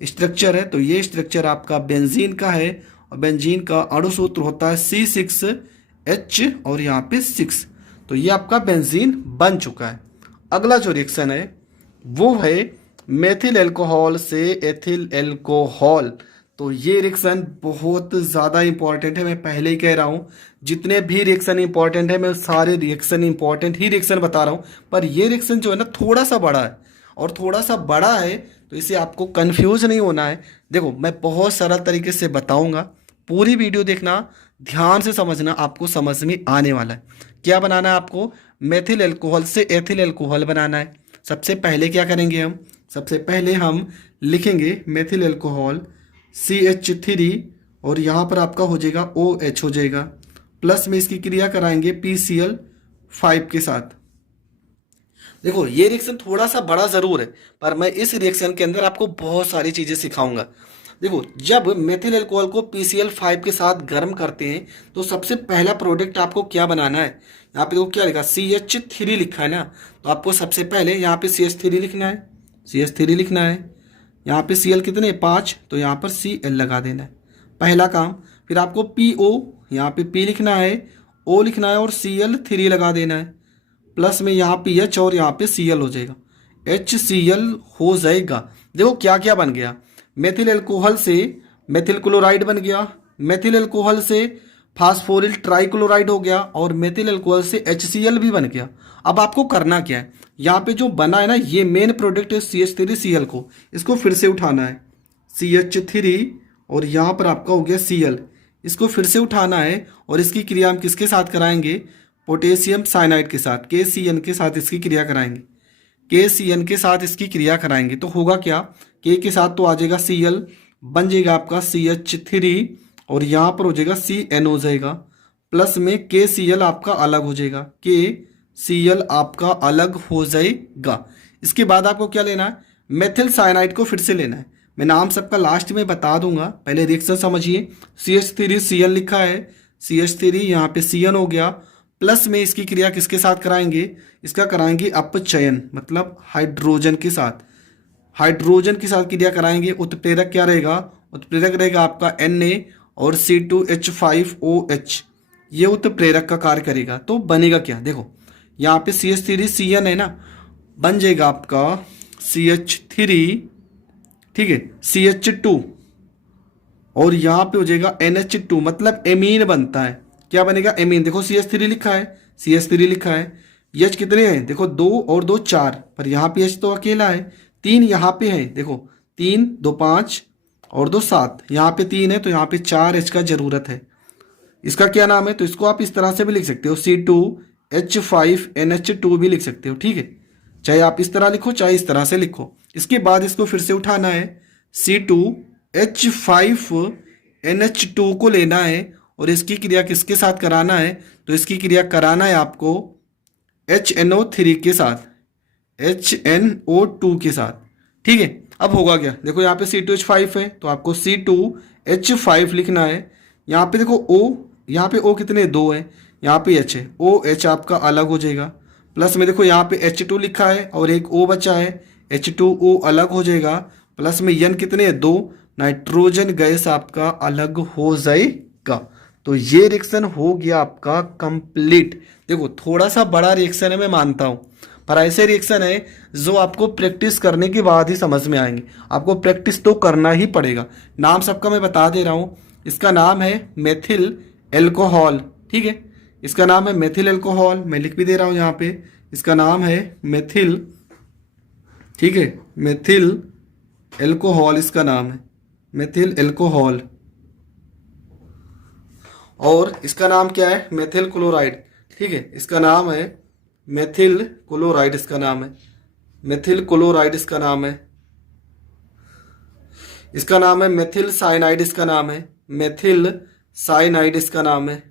स्ट्रक्चर है, तो ये स्ट्रक्चर आपका बेंजीन का है, और बेंजीन का अणु सूत्र होता है C6H और यहाँ पे 6। तो ये आपका बेंजीन बन चुका है। अगला जो रिएक्शन है वो है मेथिल एल्कोहल से एथिल एल्कोहल। तो ये रिएक्शन बहुत ज़्यादा इंपॉर्टेंट है, मैं पहले ही कह रहा हूँ जितने भी रिएक्शन इंपॉर्टेंट है मैं सारे रिएक्शन इंपॉर्टेंट ही रिएक्शन बता रहा हूँ, पर ये रिएक्शन जो है ना थोड़ा सा बड़ा है, और थोड़ा सा बड़ा है तो इसे आपको कंफ्यूज नहीं होना है। देखो मैं बहुत सरल तरीके से बताऊँगा, पूरी वीडियो देखना, ध्यान से समझना, आपको समझ में आने वाला है। क्या बनाना है आपको, मेथिल एल्कोहल से एथिल एल्कोहल बनाना है। सबसे पहले क्या करेंगे हम, सबसे पहले हम लिखेंगे मेथिल एल्कोहल CH3 और यहाँ पर आपका हो जाएगा OH हो जाएगा, प्लस में इसकी क्रिया कराएंगे PCl5 के साथ। देखो ये रिएक्शन थोड़ा सा बड़ा ज़रूर है, पर मैं इस रिएक्शन के अंदर आपको बहुत सारी चीज़ें सिखाऊंगा। देखो जब मेथिल अल्कोहल को PCl5 के साथ गर्म करते हैं तो सबसे पहला प्रोडक्ट आपको क्या बनाना है। यहाँ पे देखो क्या लिखा, CH3 लिखा है ना, तो आपको सबसे पहले यहाँ पे CH3 लिखना है, CH3 लिखना है। यहाँ पे Cl कितने 5, तो यहाँ पर Cl लगा देना है, पहला काम। फिर आपको PO, यहाँ पे P लिखना है, O लिखना है और Cl3 लगा देना है। प्लस में यहाँ पे H और यहाँ पे Cl हो जाएगा, HCl हो जाएगा। देखो क्या क्या बन गया, मेथिल अल्कोहल से मेथिल क्लोराइड बन गया, मेथिल अल्कोहल से फास्फोरिल ट्राइक्लोराइड हो गया और मेथिल अल्कोहल से HCl भी बन गया। अब आपको करना क्या है, यहाँ पे जो बना है ना ये मेन प्रोडक्ट है CH3Cl को, इसको फिर से उठाना है, CH3 और यहाँ पर आपका हो गया Cl, इसको फिर से उठाना है और इसकी क्रिया हम किसके साथ कराएंगे, पोटेशियम साइनाइड के साथ, KCN के साथ इसकी क्रिया कराएंगे, KCN के साथ इसकी क्रिया कराएंगे तो होगा क्या, K के साथ तो आ जाएगा Cl, बन जाएगा आपका CH3 और यहाँ पर हो जाएगा CN हो जाएगा, प्लस में KCl आपका अलग हो जाएगा, KCl आपका अलग हो जाएगा। इसके बाद आपको क्या लेना है, मेथिल साइनाइड को फिर से लेना है। मैं नाम सबका लास्ट में बता दूंगा, पहले रिएक्शन समझिए। CH3Cl लिखा है, CH3 यहाँ पे Cn हो गया, प्लस में इसकी क्रिया किसके साथ कराएंगे, इसका कराएंगे अपचयन, मतलब हाइड्रोजन के साथ, हाइड्रोजन के साथ क्रिया कराएंगे। उत्प्रेरक क्या रहेगा, उत्प्रेरक रहेगा आपका Na और C2H5OH, ये उत्प्रेरक का कार्य करेगा। तो बनेगा क्या, देखो यहाँ पे CH3Cn है ना, बन जाएगा आपका CH3, ठीक है, CH2 और यहाँ पे हो जाएगा NH2, मतलब एमीन बनता है। क्या बनेगा, एमीन। देखो CH3 लिखा है, CH3 लिखा है, H कितने हैं, देखो 2 और 2 4, पर यहाँ पे H तो अकेला है, 3 यहाँ पे है, देखो 3 2 5 और 2 7, यहाँ पे 3 है तो यहाँ पे 4 H का जरूरत है। इसका क्या नाम है, तो इसको आप इस तरह से भी लिख सकते हो, C2H5NH2 भी लिख सकते हो, ठीक है। चाहे आप इस तरह लिखो चाहे इस तरह से लिखो। इसके बाद इसको फिर से उठाना है, C2H5NH2 को लेना है और इसकी क्रिया किसके साथ कराना है, तो इसकी क्रिया कराना है आपको HNO3 के साथ, HNO2 के साथ, ठीक है। अब होगा क्या, देखो यहाँ पे C2H5 है तो आपको C2H5 लिखना है। यहाँ पे देखो O, यहाँ पे O कितने 2 है, यहाँ पे H है, OH आपका अलग हो जाएगा। प्लस में देखो यहाँ पे H2 लिखा है और एक O बचा है, H2O अलग हो जाएगा। प्लस में N कितने 2, नाइट्रोजन गैस आपका अलग हो जाएगा। तो ये रिएक्शन हो गया आपका कंप्लीट। देखो थोड़ा सा बड़ा रिएक्शन है मैं मानता हूँ, पर ऐसे रिएक्शन है जो आपको प्रैक्टिस करने के बाद ही समझ में आएंगे। आपको प्रैक्टिस तो करना ही पड़ेगा। नाम सबका मैं बता दे रहा हूँ, इसका नाम है मेथिल एल्कोहल, ठीक है, इसका नाम है मेथिल एल्कोहल, मैं लिख भी दे रहा हूँ यहाँ पे, इसका नाम है मेथिल, ठीक है, मेथिल एल्कोहल इसका नाम है, मेथिल एल्कोहल। और इसका नाम क्या है, मेथिल क्लोराइड, ठीक है, इसका नाम है मेथिल क्लोराइड, इसका नाम है मेथिल क्लोराइड, इसका नाम है, इसका नाम है मेथिल साइनाइड, इसका नाम है मेथिल साइनाइड, इसका नाम है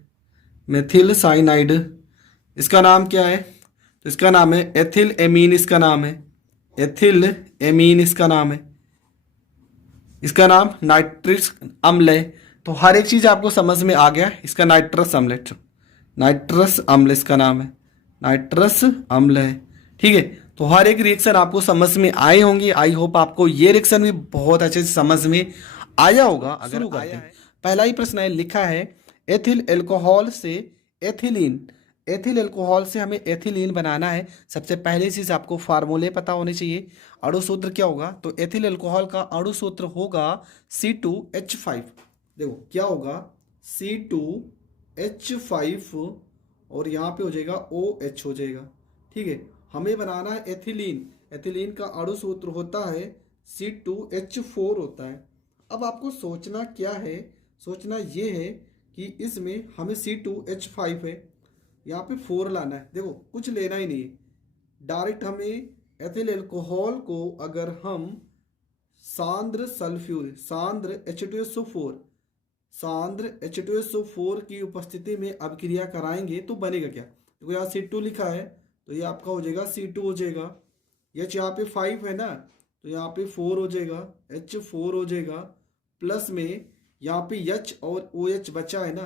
मेथिल साइनाइड। इसका नाम क्या है, तो इसका नाम है एथिल एमीन, इसका नाम है एथिल एमीन, इसका नाम है, इसका नाम नाइट्रिक अम्ल है। तो हर एक चीज आपको समझ में आ गया। इसका नाइट्रस अम्ल, नाइट्रस अम्ल इसका नाम है, नाइट्रस अम्ल है, ठीक है। तो हर एक रिएक्शन आपको समझ में आए होंगे। आई होप आपको ये रिएक्शन भी बहुत अच्छे से समझ में आया होगा। अगर आया है, पहला ही प्रश्न है, लिखा है एथिल अल्कोहल से एथिलीन, एथिल अल्कोहल से हमें एथिलीन बनाना है। सबसे पहले चीज आपको फार्मूले पता होने चाहिए। अणु सूत्र क्या होगा, तो एथिल अल्कोहल का अणु सूत्र होगा C2H5। देखो क्या होगा, C2H5 और यहाँ पे हो जाएगा OH हो जाएगा, ठीक है। हमें बनाना है एथिलीन, एथिलीन का अणु सूत्र होता है C2H4 होता है। अब आपको सोचना क्या है, सोचना ये है कि इसमें हमें C2H5 है, यहाँ पे 4 लाना है। देखो कुछ लेना ही नहीं है, डायरेक्ट हमें एथिल अल्कोहल को अगर हम सांद्र सल्फ्यूरिक, सांद्र H2SO4, सांद्र H2SO4 की उपस्थिति में अभिक्रिया कराएंगे तो बनेगा क्या। देखो यहाँ C2 लिखा है तो ये आपका हो जाएगा C2 हो जाएगा। H यहाँ पे 5 है ना, तो यहाँ पे 4 हो जाएगा, H4 हो जाएगा। प्लस में यहाँ पे H और OH बचा है ना,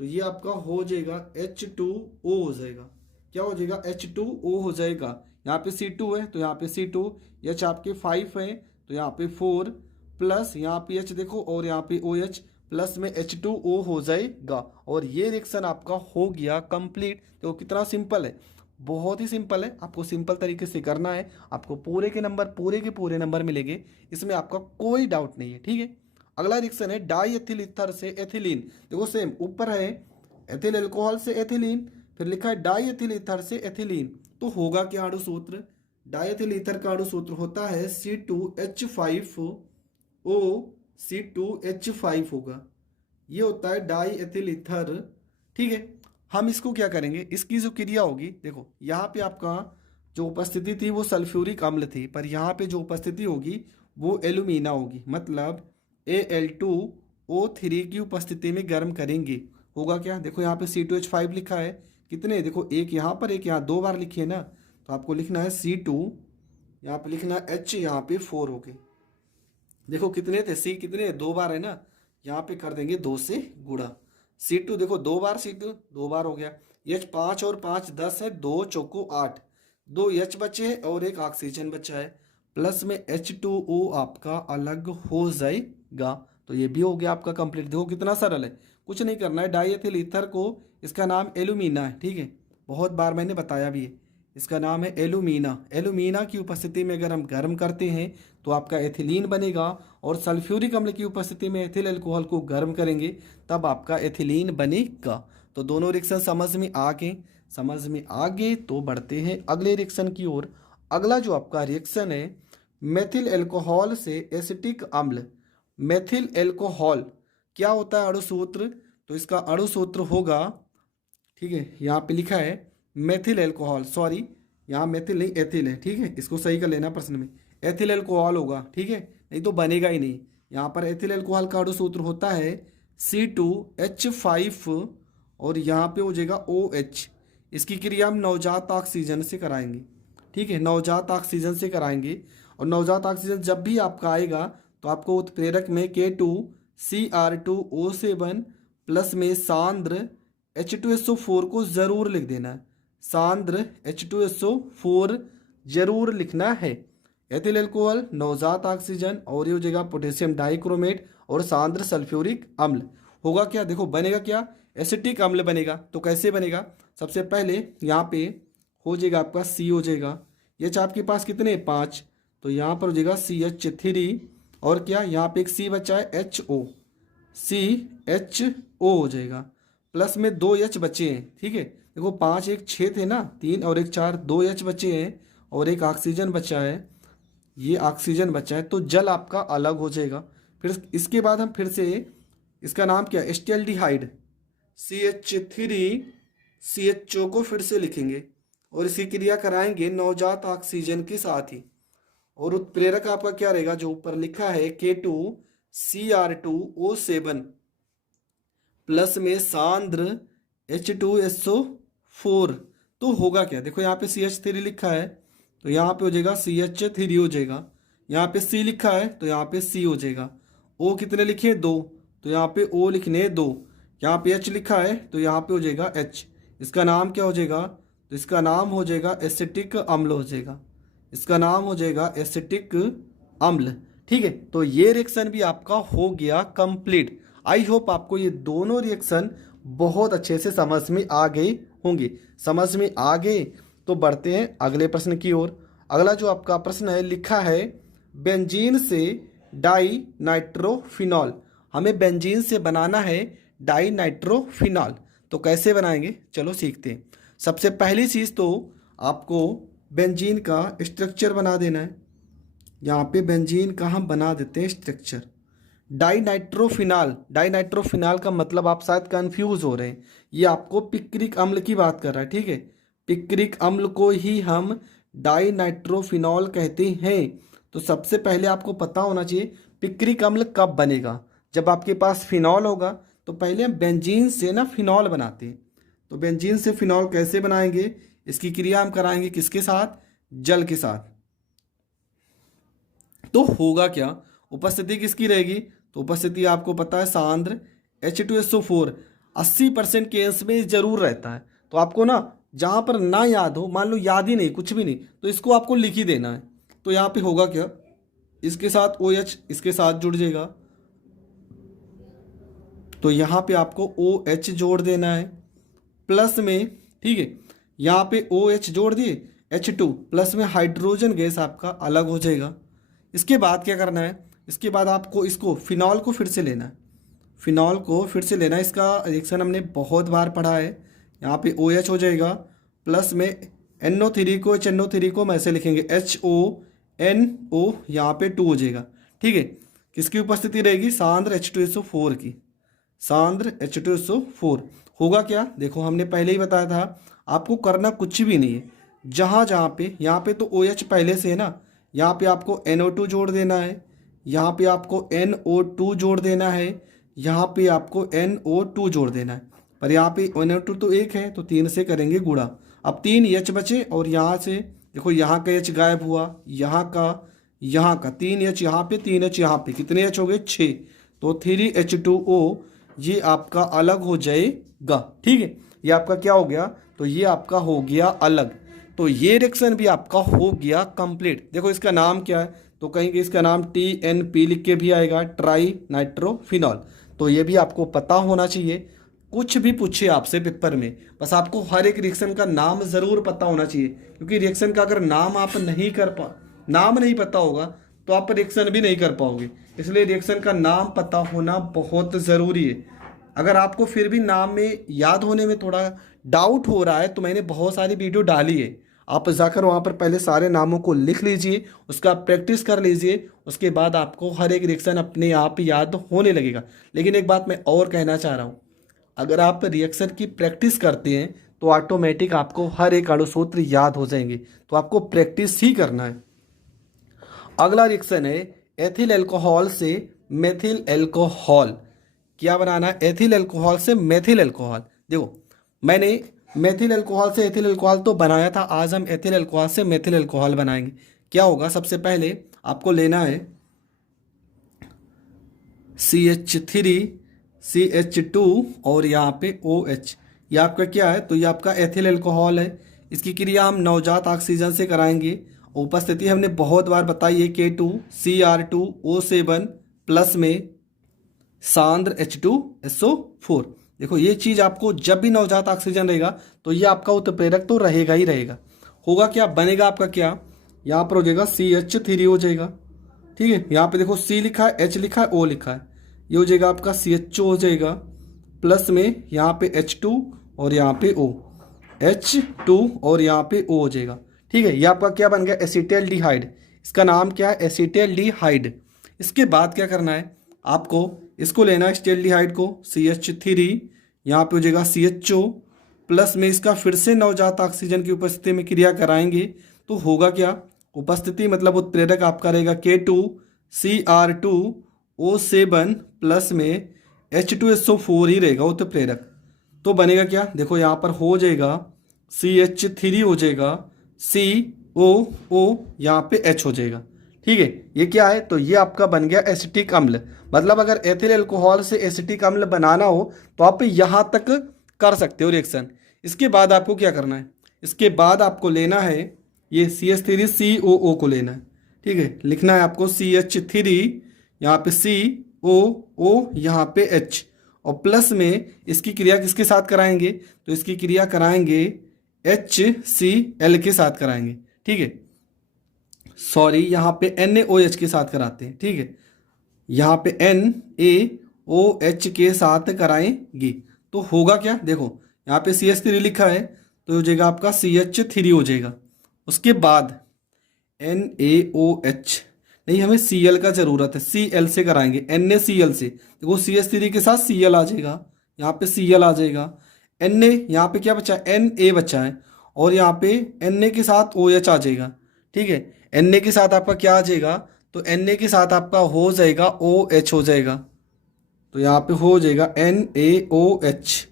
तो ये आपका हो जाएगा H2O हो जाएगा। क्या हो जाएगा? H2O हो जाएगा। यहाँ पे C2 है तो यहाँ पे C2, H आपके 5 है तो यहाँ पे 4, प्लस यहाँ पे H देखो और यहाँ पे OH, प्लस में H2O हो जाएगा। और ये रिएक्शन आपका हो गया कंप्लीट। तो कितना सिंपल है, बहुत ही सिंपल है। आपको सिंपल तरीके से करना है, आपको पूरे के पूरे नंबर मिलेंगे, इसमें आपका कोई डाउट नहीं है। ठीक है, अगला रिएक्शन है डाई एथिल ईथर से एथिलीन। देखो सेम ऊपर है एथिल अल्कोहल से एथिलीन, फिर लिखा है डाई एथिल ईथर से एथिलीन। तो होगा क्या अणु सूत्र? डाई एथिल ईथर का अणु सूत्र होता है C2H5O, C2H5 होगा। ये होता है डाई एथिल ईथर। ठीक है, हम इसको क्या करेंगे, इसकी जो क्रिया होगी, देखो यहाँ पे आपका जो उपस्थिति थी वो सल्फ्यूरिक अम्ल थी, पर यहाँ पे जो उपस्थिति होगी वो एल्यूमिना होगी। मतलब Al2O3 की उपस्थिति में गर्म करेंगे। होगा क्या? देखो यहाँ पे C2H5 लिखा है, कितने देखो, एक यहाँ पर एक यहाँ, 2 बार लिखी है ना, तो आपको लिखना है C2, यहाँ पे लिखना है H, यहाँ पे 4 हो गए। देखो कितने थे, C कितने, 2 बार है ना, यहाँ पे कर देंगे 2 से गुणा। C2 देखो 2 बार, C2 2 बार हो गया। H 5 और 5 10 है, 2 चौको 8, 2 H बचे हैं और एक ऑक्सीजन बचा है, प्लस में H2O आपका अलग हो जाएगा। तो ये भी हो गया आपका कंप्लीट। देखो कितना सरल है, कुछ नहीं करना है। डाई एथिल ईथर को, इसका नाम एल्यूमिना है। ठीक है, बहुत बार मैंने बताया भी है, इसका नाम है एल्यूमिना। एल्यूमिना की उपस्थिति में अगर हम गर्म करते हैं तो आपका एथिलीन बनेगा, और सल्फ्यूरिक अम्ल की उपस्थिति में एथिल अल्कोहल को गर्म करेंगे तब आपका एथिलीन बनेगा। तो दोनों रिएक्शन समझ में आ गए। तो बढ़ते हैं अगले रिएक्शन की ओर। अगला जो आपका रिएक्शन है मेथिल अल्कोहल से एसिटिक अम्ल। मेथिल अल्कोहल क्या होता है अणु सूत्र? तो इसका अणु सूत्र होगा, ठीक है, यहाँ पे लिखा है मेथिल अल्कोहल, सॉरी यहाँ मेथिल नहीं एथिल है। ठीक है, इसको सही कर लेना प्रश्न में, एथिल अल्कोहल होगा। ठीक है, नहीं तो बनेगा ही नहीं। यहाँ पर एथिल अल्कोहल का अणु सूत्र होता है C2H5 और यहाँ पे हो जाएगा OH। इसकी क्रिया हम नवजात ऑक्सीजन से कराएंगे। ठीक है, नवजात ऑक्सीजन से कराएंगे। और नवजात ऑक्सीजन जब भी आपका आएगा तो आपको उत्प्रेरक में K2Cr2O7 प्लस में सांद्र H2SO4 को जरूर लिख देना है। सांद्र H2SO4 जरूर लिखना है। एथिल अल्कोहल, नवजात ऑक्सीजन, और ये हो जाएगा पोटेशियम डाइक्रोमेट और सांद्र सल्फ्यूरिक अम्ल। होगा क्या? देखो बनेगा क्या, एसिटिक अम्ल बनेगा। तो कैसे बनेगा? सबसे पहले यहाँ पे हो जाएगा आपका C हो जाएगा। H आपके पास कितने, 5, तो यहाँ पर हो जाएगा CH3, और क्या यहाँ पे एक C बचा है HO, CHO हो जाएगा, प्लस में 2 H बचे हैं। ठीक है, देखो 5 1 6 थे ना, 3 और 1 4, 2 H बचे हैं और एक ऑक्सीजन बचा है, ये ऑक्सीजन बचा है, तो जल आपका अलग हो जाएगा। फिर इसके बाद हम फिर से, इसका नाम क्या है, एस्टेल्डिहाइड, CH3 CHO को फिर से लिखेंगे और इसकी क्रिया कराएंगे नवजात ऑक्सीजन के साथ ही। और उत्प्रेरक आपका क्या रहेगा, जो ऊपर लिखा है K2Cr2O7 प्लस में सांद्र H2SO4। तो होगा क्या, देखो यहाँ पे CH3 लिखा है तो यहाँ पे हो जाएगा CH3 हो जाएगा, यहाँ पे C लिखा है तो यहाँ पे C हो जाएगा। O कितने लिखे, 2, तो यहाँ पे O लिखने 2, यहाँ पे H लिखा है तो यहाँ पे हो जाएगा H। इसका नाम क्या हो जाएगा, तो इसका नाम हो जाएगा एसिटिक अम्ल हो जाएगा, इसका नाम हो जाएगा एसिटिक अम्ल। ठीक है, तो ये रिएक्शन भी आपका हो गया कंप्लीट। आई होप आपको ये दोनों रिएक्शन बहुत अच्छे से समझ में आ गए होंगे। समझ में आ गए तो बढ़ते हैं अगले प्रश्न की ओर। अगला जो आपका प्रश्न है, लिखा है बेंजीन से डाई नाइट्रोफिनॉल। हमें बेंजीन से बनाना है डाई नाइट्रोफिनॉल। तो कैसे बनाएंगे, चलो सीखते हैं। सबसे पहली चीज़ तो आपको बेंजीन का स्ट्रक्चर बना देना है। यहाँ पे बेंजीन का हम बना देते हैं स्ट्रक्चर। डाई नाइट्रोफिनॉल का मतलब आप शायद कंफ्यूज हो रहे हैं, ये आपको पिक्रिक अम्ल की बात कर रहा है। ठीक है, पिक्रिक अम्ल को ही हम डाई नाइट्रोफिनॉल कहते हैं। तो सबसे पहले आपको पता होना चाहिए पिक्रिक अम्ल कब बनेगा, जब आपके पास फिनॉल होगा। तो पहले हम बेंजीन से ना फिनॉल बनाते हैं। तो बेंजीन से फिनॉल कैसे बनाएंगे, इसकी क्रिया हम कराएंगे किसके साथ, जल के साथ। तो होगा क्या, उपस्थिति किसकी रहेगी, तो उपस्थिति आपको पता है सांद्र H2SO4 80% केस में जरूर रहता है। तो आपको ना जहां पर ना याद हो, मान लो याद ही नहीं कुछ भी नहीं, तो इसको आपको लिख ही देना है। तो यहाँ पे होगा क्या, इसके साथ OH इसके साथ जुड़ जाएगा, तो यहाँ पे आपको OH जोड़ देना है प्लस में, ठीक है। यहाँ पे OH जोड़ दिए, H2 प्लस में हाइड्रोजन गैस आपका अलग हो जाएगा। इसके बाद क्या करना है, इसके बाद आपको इसको फिनॉल को फिर से लेना है, फिनॉल को फिर से लेना है। इसका रिएक्शन हमने बहुत बार पढ़ा है। यहाँ पे OH हो जाएगा प्लस में NO3 को, HNO3 को हम ऐसे लिखेंगे HONO, यहाँ पे 2 हो जाएगा, ठीक है। किसकी उपस्थिति रहेगी, सांद्र H2SO4 की, सांद्र H2SO4। होगा क्या, देखो हमने पहले ही बताया था, आपको करना कुछ भी नहीं है। जहाँ जहाँ पे, यहाँ पे तो OH पहले से है ना, यहाँ पे आपको NO2 जोड़ देना है, यहाँ पे आपको NO2 जोड़ देना है, यहाँ पे आपको NO2 जोड़ देना है। पर यहाँ पे NO2 तो एक है, तो 3 से करेंगे गुणा। अब 3 H बचे, और यहाँ से देखो यहाँ का H गायब हुआ, यहाँ का 3 H यहाँ पे, 3 H यहाँ पे, कितने H हो गए, 6। तो 3H2O ये आपका अलग हो जाएगा, ठीक है। ये आपका क्या हो गया, तो ये आपका हो गया अलग। तो ये रिएक्शन भी आपका हो गया कंप्लीट। देखो इसका नाम क्या है, तो कहेंगे इसका नाम TNP लिख के भी आएगा, ट्राई नाइट्रोफिनॉल। तो ये भी आपको पता होना चाहिए, कुछ भी पूछे आपसे पेपर में, बस आपको हर एक रिएक्शन का नाम ज़रूर पता होना चाहिए। क्योंकि रिएक्शन का अगर नाम आप नाम नहीं पता होगा तो आप रिएक्शन भी नहीं कर पाओगे। इसलिए रिएक्शन का नाम पता होना बहुत ज़रूरी है। अगर आपको फिर भी नाम में याद होने में थोड़ा डाउट हो रहा है, तो मैंने बहुत सारी वीडियो डाली है, आप जाकर वहाँ पर पहले सारे नामों को लिख लीजिए, उसका प्रैक्टिस कर लीजिए, उसके बाद आपको हर एक रिएक्शन अपने आप याद होने लगेगा। लेकिन एक बात मैं और कहना चाह रहा हूँ, अगर आप रिएक्शन की प्रैक्टिस करते हैं तो ऑटोमेटिक आपको हर एक अणुसूत्र याद हो जाएंगे। तो आपको प्रैक्टिस ही करना है। अगला रिएक्शन है एथिल अल्कोहल से मेथिल अल्कोहल। क्या बनाना है, एथिल अल्कोहल से मेथिल अल्कोहल। देखो मैंने मेथिल अल्कोहल से एथिल अल्कोहल तो बनाया था, आज हम एथिल अल्कोहल से मेथिल अल्कोहल बनाएंगे। क्या होगा, सबसे पहले आपको लेना है CH3 CH2 और यहाँ पे OH। ये आपका क्या है, तो ये आपका एथिल अल्कोहल है। इसकी क्रिया हम नवजात ऑक्सीजन से कराएंगे। उपस्थिति हमने बहुत बार बताई है, K2CR2O7 प्लस में सांद्र H2SO4। देखो ये चीज़ आपको जब भी नवजात ऑक्सीजन रहेगा तो ये आपका उत्प्रेरक तो रहेगा ही रहेगा। होगा क्या, बनेगा आपका क्या, यहाँ पर हो जाएगा CH3 हो जाएगा, ठीक है। यहाँ पे देखो C लिखा है, H लिखा है, O लिखा है, ये हो जाएगा आपका CHO हो जाएगा प्लस में यहाँ पे H2 और यहाँ पे O, H2 और यहाँ पे O हो जाएगा, ठीक है। ये आपका क्या बन गया, एसिटाल्डिहाइड। इसका नाम क्या है, एसिटाल्डिहाइड। इसके बाद क्या करना है, आपको इसको लेना है एसिटाल्डिहाइड को, CH3 यहाँ पे हो जाएगा CHO प्लस में इसका फिर से नवजात ऑक्सीजन की उपस्थिति में क्रिया कराएंगे। तो होगा क्या, उपस्थिति मतलब उत्प्रेरक आपका रहेगा K2CR2O7 प्लस में H2SO4 ही रहेगा उत्प्रेरक। तो बनेगा क्या, देखो यहाँ पर हो जाएगा CH3 हो जाएगा, COO यहाँ पे H हो जाएगा, ठीक है। ये क्या है, तो ये आपका बन गया एसिटिक अम्ल। मतलब अगर एथिल अल्कोहल से एसिटिक अम्ल बनाना हो तो आप यहाँ तक कर सकते हो रिएक्शन। इसके बाद आपको क्या करना है, इसके बाद आपको लेना है ये CH3COO को लेना है, ठीक है। लिखना है आपको CH3 यहाँ पे COO यहाँ पे H, और प्लस में इसकी क्रिया किसके साथ कराएंगे, तो इसकी क्रिया कराएंगे HCl के साथ कराएंगे, ठीक है। सॉरी यहाँ पे NaOH के साथ कराते हैं, ठीक है। यहाँ पे NaOH के साथ कराएंगे। तो होगा क्या, देखो यहाँ पे CH3 लिखा है, तो हो जाएगा आपका CH3 हो जाएगा। उसके बाद NaOH नहीं, हमें Cl का ज़रूरत है, Cl से कराएंगे, NaCl से। देखो CH3 के साथ Cl आ जाएगा, यहाँ पे Cl आ जाएगा, Na यहाँ पे क्या बचा, Na बचा है, और यहाँ पे Na के साथ OH आ जाएगा, ठीक है। Na के साथ आपका क्या आ जाएगा, तो Na के साथ आपका हो जाएगा OH हो जाएगा। तो यहाँ पे हो जाएगा NaOH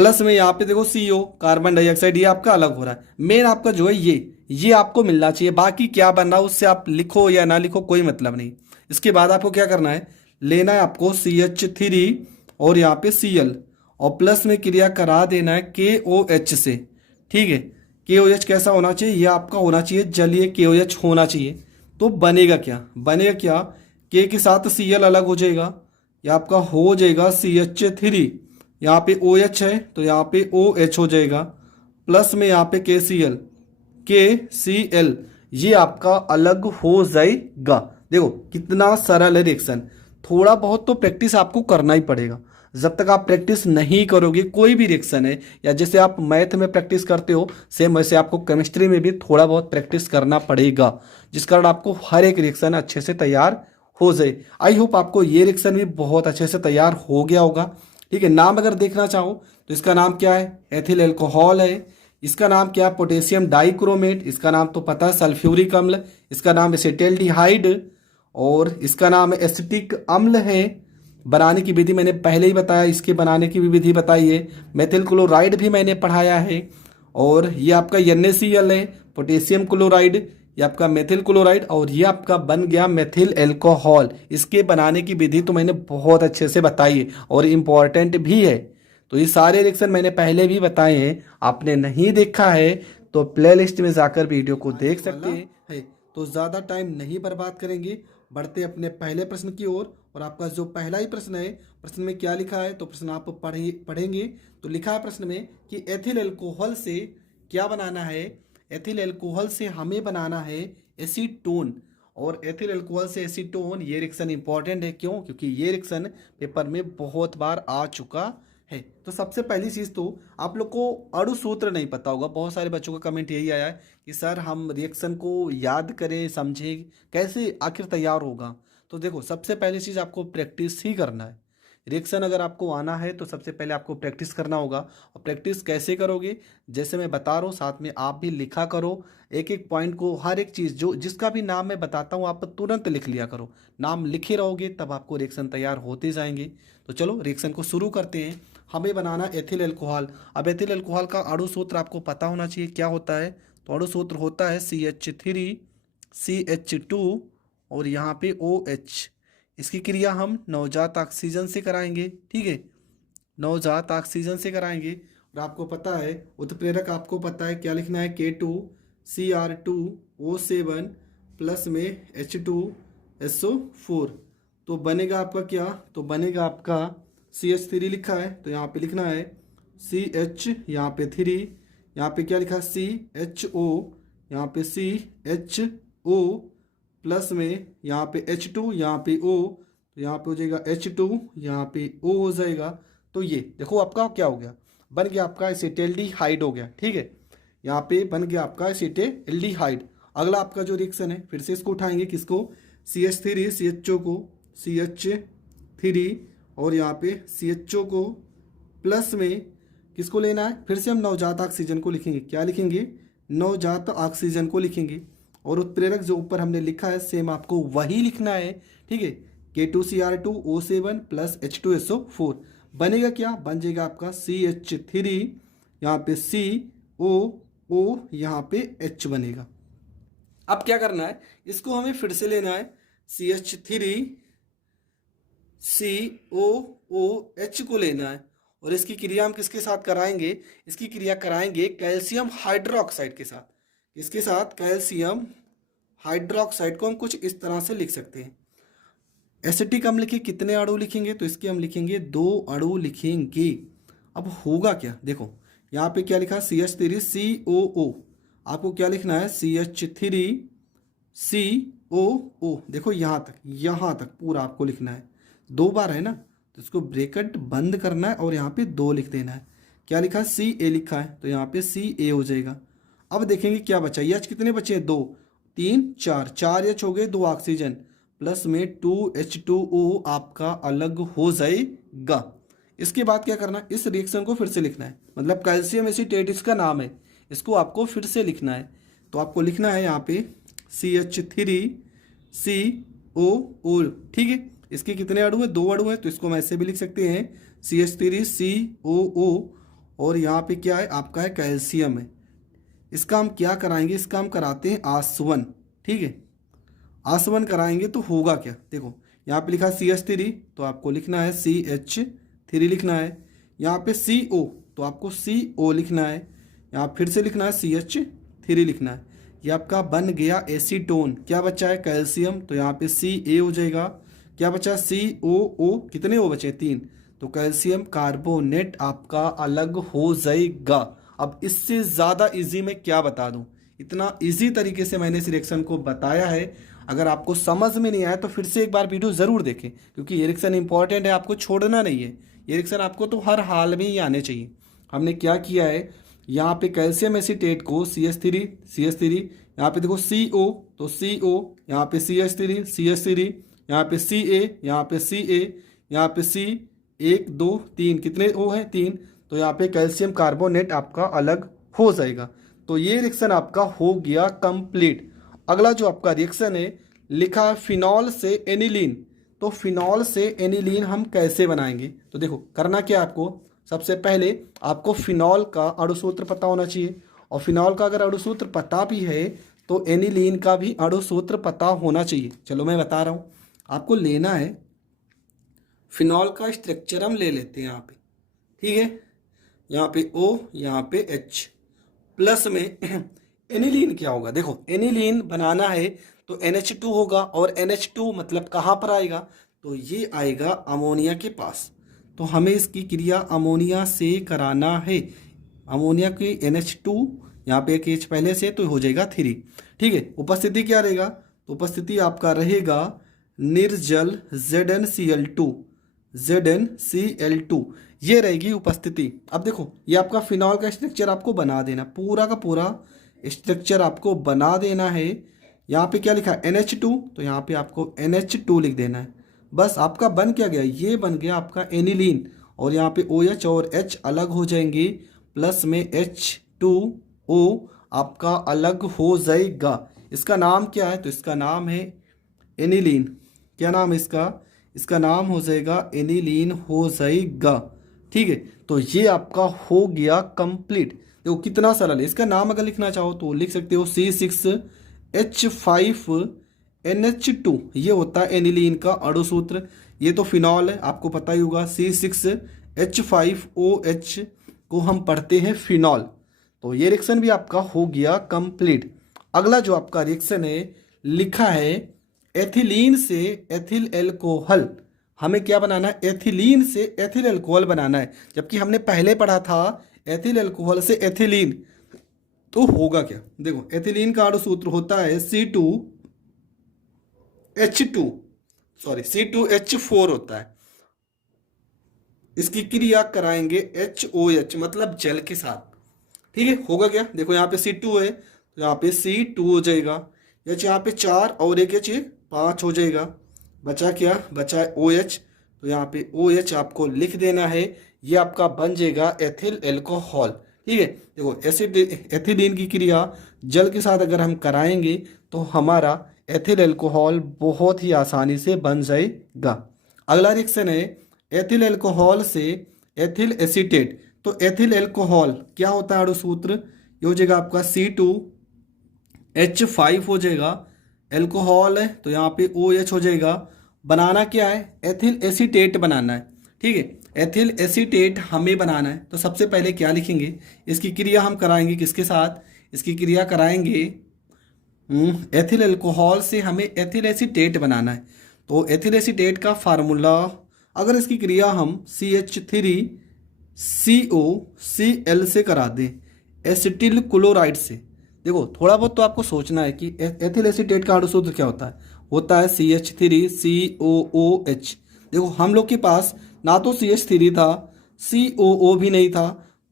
प्लस में यहाँ पे देखो CO कार्बन डाइऑक्साइड, ये आपका अलग हो रहा है। मेन आपका जो है ये आपको मिलना चाहिए, बाकी क्या बन रहा है उससे आप लिखो या ना लिखो कोई मतलब नहीं। इसके बाद आपको क्या करना है, लेना है आपको CH3 और यहाँ पे Cl और प्लस में क्रिया करा देना है KOH से, ठीक है। KOH कैसा होना चाहिए, ये आपका होना चाहिए जलीय KOH होना चाहिए। तो बनेगा क्या, K के साथ Cl अलग हो जाएगा, ये आपका हो जाएगा CH3, यहाँ पे OH है तो यहाँ पे OH हो जाएगा, प्लस में यहाँ पे KCl ये आपका अलग हो जाएगा। देखो कितना सरल है रिएक्शन। थोड़ा बहुत तो प्रैक्टिस आपको करना ही पड़ेगा। जब तक आप प्रैक्टिस नहीं करोगे कोई भी रिएक्शन है, या जैसे आप मैथ में प्रैक्टिस करते हो सेम वैसे आपको केमिस्ट्री में भी थोड़ा बहुत प्रैक्टिस करना पड़ेगा, जिस कारण आपको हर एक रिएक्शन अच्छे से तैयार हो जाए। आई होप आपको ये रिएक्शन भी बहुत अच्छे से तैयार हो गया होगा, ठीक है। नाम अगर देखना चाहो तो इसका नाम क्या है, एथिल अल्कोहल है। इसका नाम क्या है, पोटेशियम डाइक्रोमेट। इसका नाम तो पता है सल्फ्यूरिक अम्ल। इसका नाम एसिटाल्डिहाइड और इसका नाम एसिटिक अम्ल है। बनाने की विधि मैंने पहले ही बताया, इसके बनाने की भी विधि बताई है। मेथिल क्लोराइड भी मैंने पढ़ाया है। और ये आपका NaCl है, पोटेशियम क्लोराइड, ये आपका मेथिल क्लोराइड और ये आपका बन गया मेथिल अल्कोहल। इसके बनाने की विधि तो मैंने बहुत अच्छे से बताई है और इम्पॉर्टेंट भी है। तो ये सारे रिएक्शन मैंने पहले भी बताए हैं, आपने नहीं देखा है तो प्लेलिस्ट में जाकर वीडियो को देख सकते हैं। तो ज़्यादा टाइम नहीं बर्बाद करेंगे, बढ़ते अपने पहले प्रश्न की ओर। और आपका जो पहला ही प्रश्न है, प्रश्न में क्या लिखा है तो प्रश्न आप पढ़ेंगे। तो लिखा है प्रश्न में कि एथिल अल्कोहल से क्या बनाना है, एथिल अल्कोहल से हमें बनाना है एसीटोन। और एथिल अल्कोहल से एसीटोन ये रिएक्शन इंपॉर्टेंट है, क्यों, क्योंकि ये रिएक्शन पेपर में बहुत बार आ चुका है। तो सबसे पहली चीज़ तो आप लोग को अणु सूत्र नहीं पता होगा। बहुत सारे बच्चों का कमेंट यही आया है कि सर हम रिएक्शन को याद करें समझें कैसे आखिर तैयार होगा। तो देखो सबसे पहली चीज़ आपको प्रैक्टिस ही करना है। रिएक्शन अगर आपको आना है तो सबसे पहले आपको प्रैक्टिस करना होगा। और प्रैक्टिस कैसे करोगे, जैसे मैं बता रहा हूँ साथ में आप भी लिखा करो एक एक पॉइंट को, हर एक चीज़ जो जिसका भी नाम मैं बताता हूँ आप तुरंत लिख लिया करो। नाम लिखे रहोगे तब आपको रिएक्शन तैयार होते जाएंगे। तो चलो रिएक्शन को शुरू करते हैं। हमें बनाना एथिल अल्कोहल। अब एथिल अल्कोहल का अणु सूत्र आपको पता होना चाहिए क्या होता है। तो अणु सूत्र होता है CH3 CH2 और यहाँ पे OH। इसकी क्रिया हम नवजात ऑक्सीजन से कराएंगे, ठीक है, नवजात ऑक्सीजन से कराएंगे। और आपको पता है उत्प्रेरक आपको पता है क्या लिखना है, K2Cr2O7 प्लस में H2SO4। तो बनेगा आपका क्या, तो बनेगा आपका CH3 लिखा है तो यहाँ पे लिखना है CH, यहाँ पे 3, यहाँ पे क्या लिखा है CHO, यहाँ पे CHO प्लस में यहाँ पे H2, यहाँ पे O, तो यहाँ पे हो जाएगा H2, यहाँ पे O हो जाएगा। तो ये देखो आपका क्या हो गया, बन गया आपका एसिटाल्डिहाइड हो गया, ठीक है। यहाँ पे बन गया आपका एसिटाल्डिहाइड। अगला आपका जो रिएक्शन है फिर से इसको उठाएंगे, किसको, CH3 CHO को, CH3 और यहाँ पे CHO को प्लस में किसको लेना है, फिर से हम नवजात ऑक्सीजन को लिखेंगे। क्या लिखेंगे, नवजात ऑक्सीजन को लिखेंगे। और उत्प्रेरक जो ऊपर हमने लिखा है सेम आपको वही लिखना है, ठीक है। K2Cr2O7 प्लस H2SO4 बनेगा क्या, बन जाएगा आपका CH3, यहाँ पे COO, यहाँ पे H बनेगा। अब क्या करना है, इसको हमें फिर से लेना है CH3 COOH को लेना है। और इसकी क्रिया हम किसके साथ कराएंगे, इसकी क्रिया कराएंगे कैल्शियम हाइड्रोक्साइड के साथ। इसके साथ कैल्शियम हाइड्रोक्साइड को हम कुछ इस तरह से लिख सकते हैं। एसिटिक अम्ल के कितने अणु लिखेंगे, तो इसके हम लिखेंगे 2 अणु लिखेंगे। अब होगा क्या, देखो यहाँ पे क्या लिखा है CH3 COO, आपको क्या लिखना है CH3 COO। देखो यहाँ तक पूरा आपको लिखना है, 2 बार है ना, तो इसको ब्रैकेट बंद करना है और यहाँ पे 2 लिख देना है। क्या लिखा है CA लिखा है तो यहाँ पे CA हो जाएगा। अब देखेंगे क्या बचा, H कितने बचे हैं, 2 3 4 H हो गए, 2 ऑक्सीजन प्लस में 2H2O आपका अलग हो जाएगा। इसके बाद क्या करना है, इस रिएक्शन को फिर से लिखना है, मतलब कैल्शियम एसीटेट इसका नाम है, इसको आपको फिर से लिखना है। तो आपको लिखना है यहाँ पे CH3 COO, ठीक है। इसके कितने अणु है, 2 अणु है, तो इसको हम ऐसे भी लिख सकते हैं CH3 COO और यहाँ पे क्या है आपका है कैल्शियम है। इसका हम क्या कराएंगे, इसका हम कराते हैं आसवन। ठीक है, आसवन कराएंगे तो होगा क्या, देखो यहाँ पे लिखा है CH3, तो आपको लिखना है CH3 लिखना है। यहाँ पे CO, तो आपको CO लिखना है। यहाँ फिर से लिखना है CH3 लिखना है। ये आपका बन गया एसीटोन। क्या बचा है, कैल्शियम, तो यहाँ पे Ca हो जाएगा। क्या बचा, COO, कितने ओ बचे, 3, तो कैल्शियम कार्बोनेट आपका अलग हो जाएगा। अब इससे ज़्यादा इजी मैं क्या बता दूं, इतना इजी तरीके से मैंने इस रिएक्शन को बताया है। अगर आपको समझ में नहीं आया तो फिर से एक बार वीडियो ज़रूर देखें, क्योंकि ये रिएक्शन इंपॉर्टेंट है, आपको छोड़ना नहीं है। ये रिएक्शन आपको तो हर हाल में ही आने चाहिए। हमने क्या किया है, यहाँ पे कैल्शियम एसीटेट को CH3, यहाँ पे देखो CO, तो CO, यहाँ पे CH3, यहाँ पे Ca, यहाँ पे Ca, यहाँ पे C, 1 2 3, कितने O है, 3, तो यहाँ पे कैल्शियम कार्बोनेट आपका अलग हो जाएगा। तो ये रिएक्शन आपका हो गया कंप्लीट। अगला जो आपका रिएक्शन है लिखा है फिनॉल से एनिलीन। तो फिनॉल से एनिलीन हम कैसे बनाएंगे, तो देखो करना क्या आपको, सबसे पहले आपको फिनॉल का अणुसूत्र पता होना चाहिए, और फिनॉल का अगर अणुसूत्र पता भी है तो एनिलीन का भी अणुसूत्र पता होना चाहिए। चलो मैं बता रहा हूँ, आपको लेना है फिनॉल का स्ट्रक्चर, हम ले लेते हैं यहाँ पे। ठीक है, यहाँ पे O, यहाँ पे H, प्लस में एनिलीन क्या होगा, देखो एनिलीन बनाना है तो NH2 होगा, और NH2 मतलब कहाँ पर आएगा, तो ये आएगा अमोनिया के पास। तो हमें इसकी क्रिया अमोनिया से कराना है। अमोनिया की NH2, यहाँ पे एक H पहले से तो हो जाएगा 3। ठीक है, उपस्थिति क्या रहेगा, तो उपस्थिति आपका रहेगा निर्जल ZnCl2, ये रहेगी उपस्थिति। अब देखो ये आपका फिनॉल का स्ट्रक्चर आपको बना देना, पूरा का पूरा स्ट्रक्चर आपको बना देना है। यहाँ पे क्या लिखा है NH2, तो यहाँ पे आपको NH2 लिख देना है। बस आपका बन क्या गया, ये बन गया आपका एनिलीन, और यहाँ पे OH और H अलग हो जाएंगे, प्लस में H2O आपका अलग हो जाएगा। इसका नाम क्या है, तो इसका नाम है एनिलीन। क्या नाम है इसका, इसका नाम हो जाएगा एनिलीन हो जाएगा। ठीक है, तो ये आपका हो गया कंप्लीट। देखो कितना सरल है। इसका नाम अगर लिखना चाहो तो लिख सकते हो C6H5NH2, ये होता है एनिलीन का अणुसूत्र। ये तो फिनॉल है, आपको पता ही होगा, C6H5OH को हम पढ़ते हैं फिनॉल। तो ये रिएक्शन भी आपका हो गया कंप्लीट। अगला जो आपका रिएक्शन है लिखा है एथिलीन से एथिल एल्कोहल। हमें क्या बनाना है, एथिलीन से एथिल एल्कोहल बनाना है, जबकि हमने पहले पढ़ा था एथिल एल्कोहल से एथिलीन। तो होगा क्या, देखो एथिलीन का अणुसूत्र होता है C2H4 होता है। इसकी क्रिया कराएंगे HOH, मतलब जल के साथ। ठीक है, होगा क्या, देखो यहाँ पे C2 है तो यहाँ पे C2 हो जाएगा, H यहाँ पे 4 और एक H 5 हो जाएगा। बचा क्या, बचा है OH, तो यहाँ पे OH आपको लिख देना है। ये आपका बन जाएगा एथिल एल्कोहल। ठीक है, देखो एथिलीन की क्रिया जल के साथ अगर हम कराएंगे तो हमारा एथिल एल्कोहल बहुत ही आसानी से बन जाएगा। अगला रिएक्शन है एथिल एल्कोहल से एथिल एसीटेट। तो एथिल एल्कोहल क्या होता है अणुसूत्र, ये हो जाएगा आपका C2H5 हो जाएगा, एल्कोहल है तो यहाँ पे OH हो जाएगा। बनाना क्या है, एथिल एसीटेट बनाना है। ठीक है, एथिल एसीटेट हमें बनाना है, तो सबसे पहले क्या लिखेंगे, इसकी क्रिया हम कराएंगे किसके साथ, इसकी क्रिया कराएंगे एथिल एल्कोहल से हमें एथिल एसीटेट बनाना है। तो एथिल एसीटेट का फार्मूला, अगर इसकी क्रिया हम CH3COCl से करा दें एसिटिल क्लोराइड से, देखो थोड़ा बहुत तो आपको सोचना है कि एथिल एसीटेट का अणुसूत्र क्या होता है CH3COOH। देखो हम लोग के पास ना तो CH3 था, COO भी नहीं था,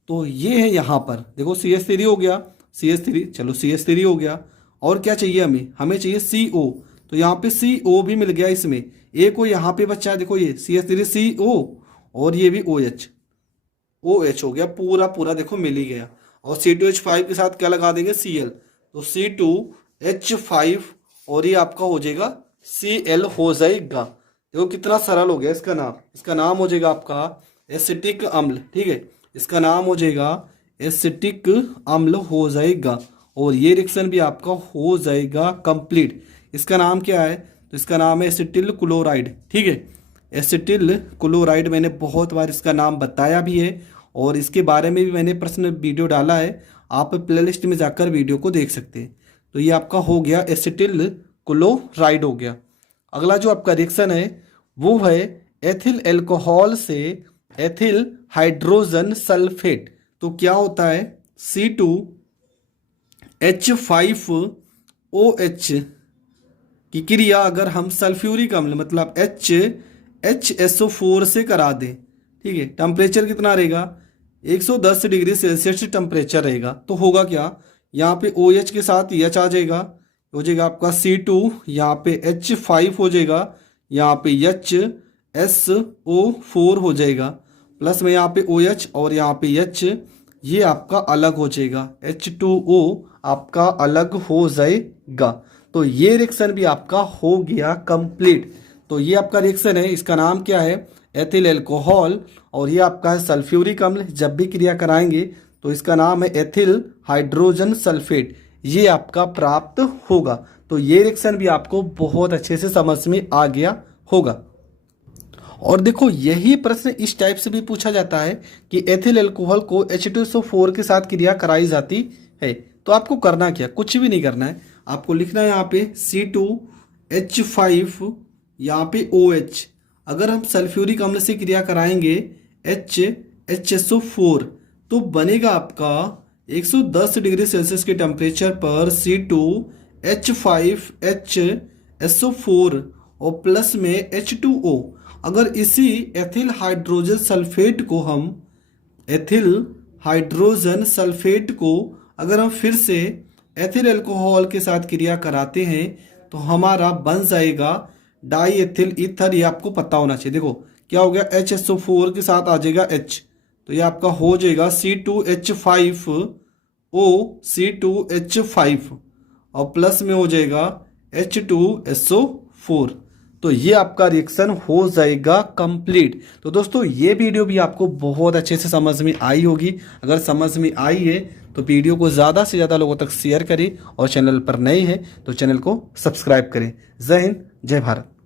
तो ये है यहाँ पर, देखो CH3 हो गया, CH3, चलो CH3 हो गया, और क्या चाहिए हमें चाहिए CO, तो यहाँ पे CO भी मिल गया, इसमें एक को यहाँ पे बच्चा है, देखो ये CH3CO और ये भी OH हो गया, पूरा देखो मिल ही गया। और C2H5 के साथ क्या लगा देंगे, Cl, तो C2H5 और ये आपका हो जाएगा Cl हो जाएगा। देखो कितना सरल हो गया। इसका नाम हो जाएगा आपका एसिटिक अम्ल। ठीक है, इसका नाम हो जाएगा एसिटिक अम्ल हो जाएगा, और ये रिएक्शन भी आपका हो जाएगा कंप्लीट। इसका नाम क्या है? तो इसका नाम है एसिटिल क्लोराइड। ठीक है, एसिटिल क्लोराइड मैंने बहुत बार इसका नाम बताया भी है, और इसके बारे में भी मैंने प्रश्न वीडियो डाला है, आप प्लेलिस्ट में जाकर वीडियो को देख सकते हैं। तो ये आपका हो गया एसिटिल क्लोराइड हो गया। अगला जो आपका रिएक्शन है वो है एथिल अल्कोहल से एथिल हाइड्रोजन सल्फेट। तो क्या होता है? C2H5OH की क्रिया अगर हम सल्फ्यूरिक अम्ल मतलब HSO4 से करा दें, ठीक है, टेम्परेचर कितना रहेगा? 110 डिग्री सेल्सियस टेम्परेचर रहेगा। तो होगा क्या? यहाँ पे OH के साथ H आ जाएगा, हो जाएगा आपका C2, यहाँ पे H5 हो जाएगा, यहाँ पे HSO4 हो जाएगा, प्लस में यहाँ पे OH और यहाँ पे H, ये आपका अलग हो जाएगा, H2O आपका अलग हो जाएगा। तो ये रिएक्शन भी आपका हो गया कंप्लीट। तो ये आपका रिएक्शन है, इसका नाम क्या है? एथिल अल्कोहल, और ये आपका है सल्फ्यूरिक अम्ल। जब भी क्रिया कराएंगे तो इसका नाम है एथिल हाइड्रोजन सल्फेट, ये आपका प्राप्त होगा। तो ये रिएक्शन भी आपको बहुत अच्छे से समझ में आ गया होगा। और देखो यही प्रश्न इस टाइप से भी पूछा जाता है कि एथिल अल्कोहल को H2SO4 के साथ क्रिया कराई जाती है, तो आपको करना क्या? कुछ भी नहीं करना है, आपको लिखना है यहाँ पे C2H5 यहाँ पे OH। अगर हम सल्फ्यूरिक अम्ल से क्रिया कराएंगे HSO4 तो बनेगा आपका 110 डिग्री सेल्सियस के टेम्परेचर पर C2H5HSO4 और प्लस में H2O। अगर इसी एथिल हाइड्रोजन सल्फेट को हम अगर हम फिर से एथिल अल्कोहल के साथ क्रिया कराते हैं तो हमारा बन जाएगा डाई एथिल ईथर। ये आपको पता होना चाहिए। देखो क्या हो गया? HSO4 के साथ आ जाएगा H, तो ये आपका हो जाएगा C2H5O, और प्लस में हो जाएगा H2SO4। तो ये आपका रिएक्शन हो जाएगा कंप्लीट। तो दोस्तों ये वीडियो भी आपको बहुत अच्छे से समझ में आई होगी। अगर समझ में आई है तो वीडियो को ज़्यादा से ज़्यादा लोगों तक शेयर करें, और चैनल पर नए हैं तो चैनल को सब्सक्राइब करें। जय हिंद, जय भारत।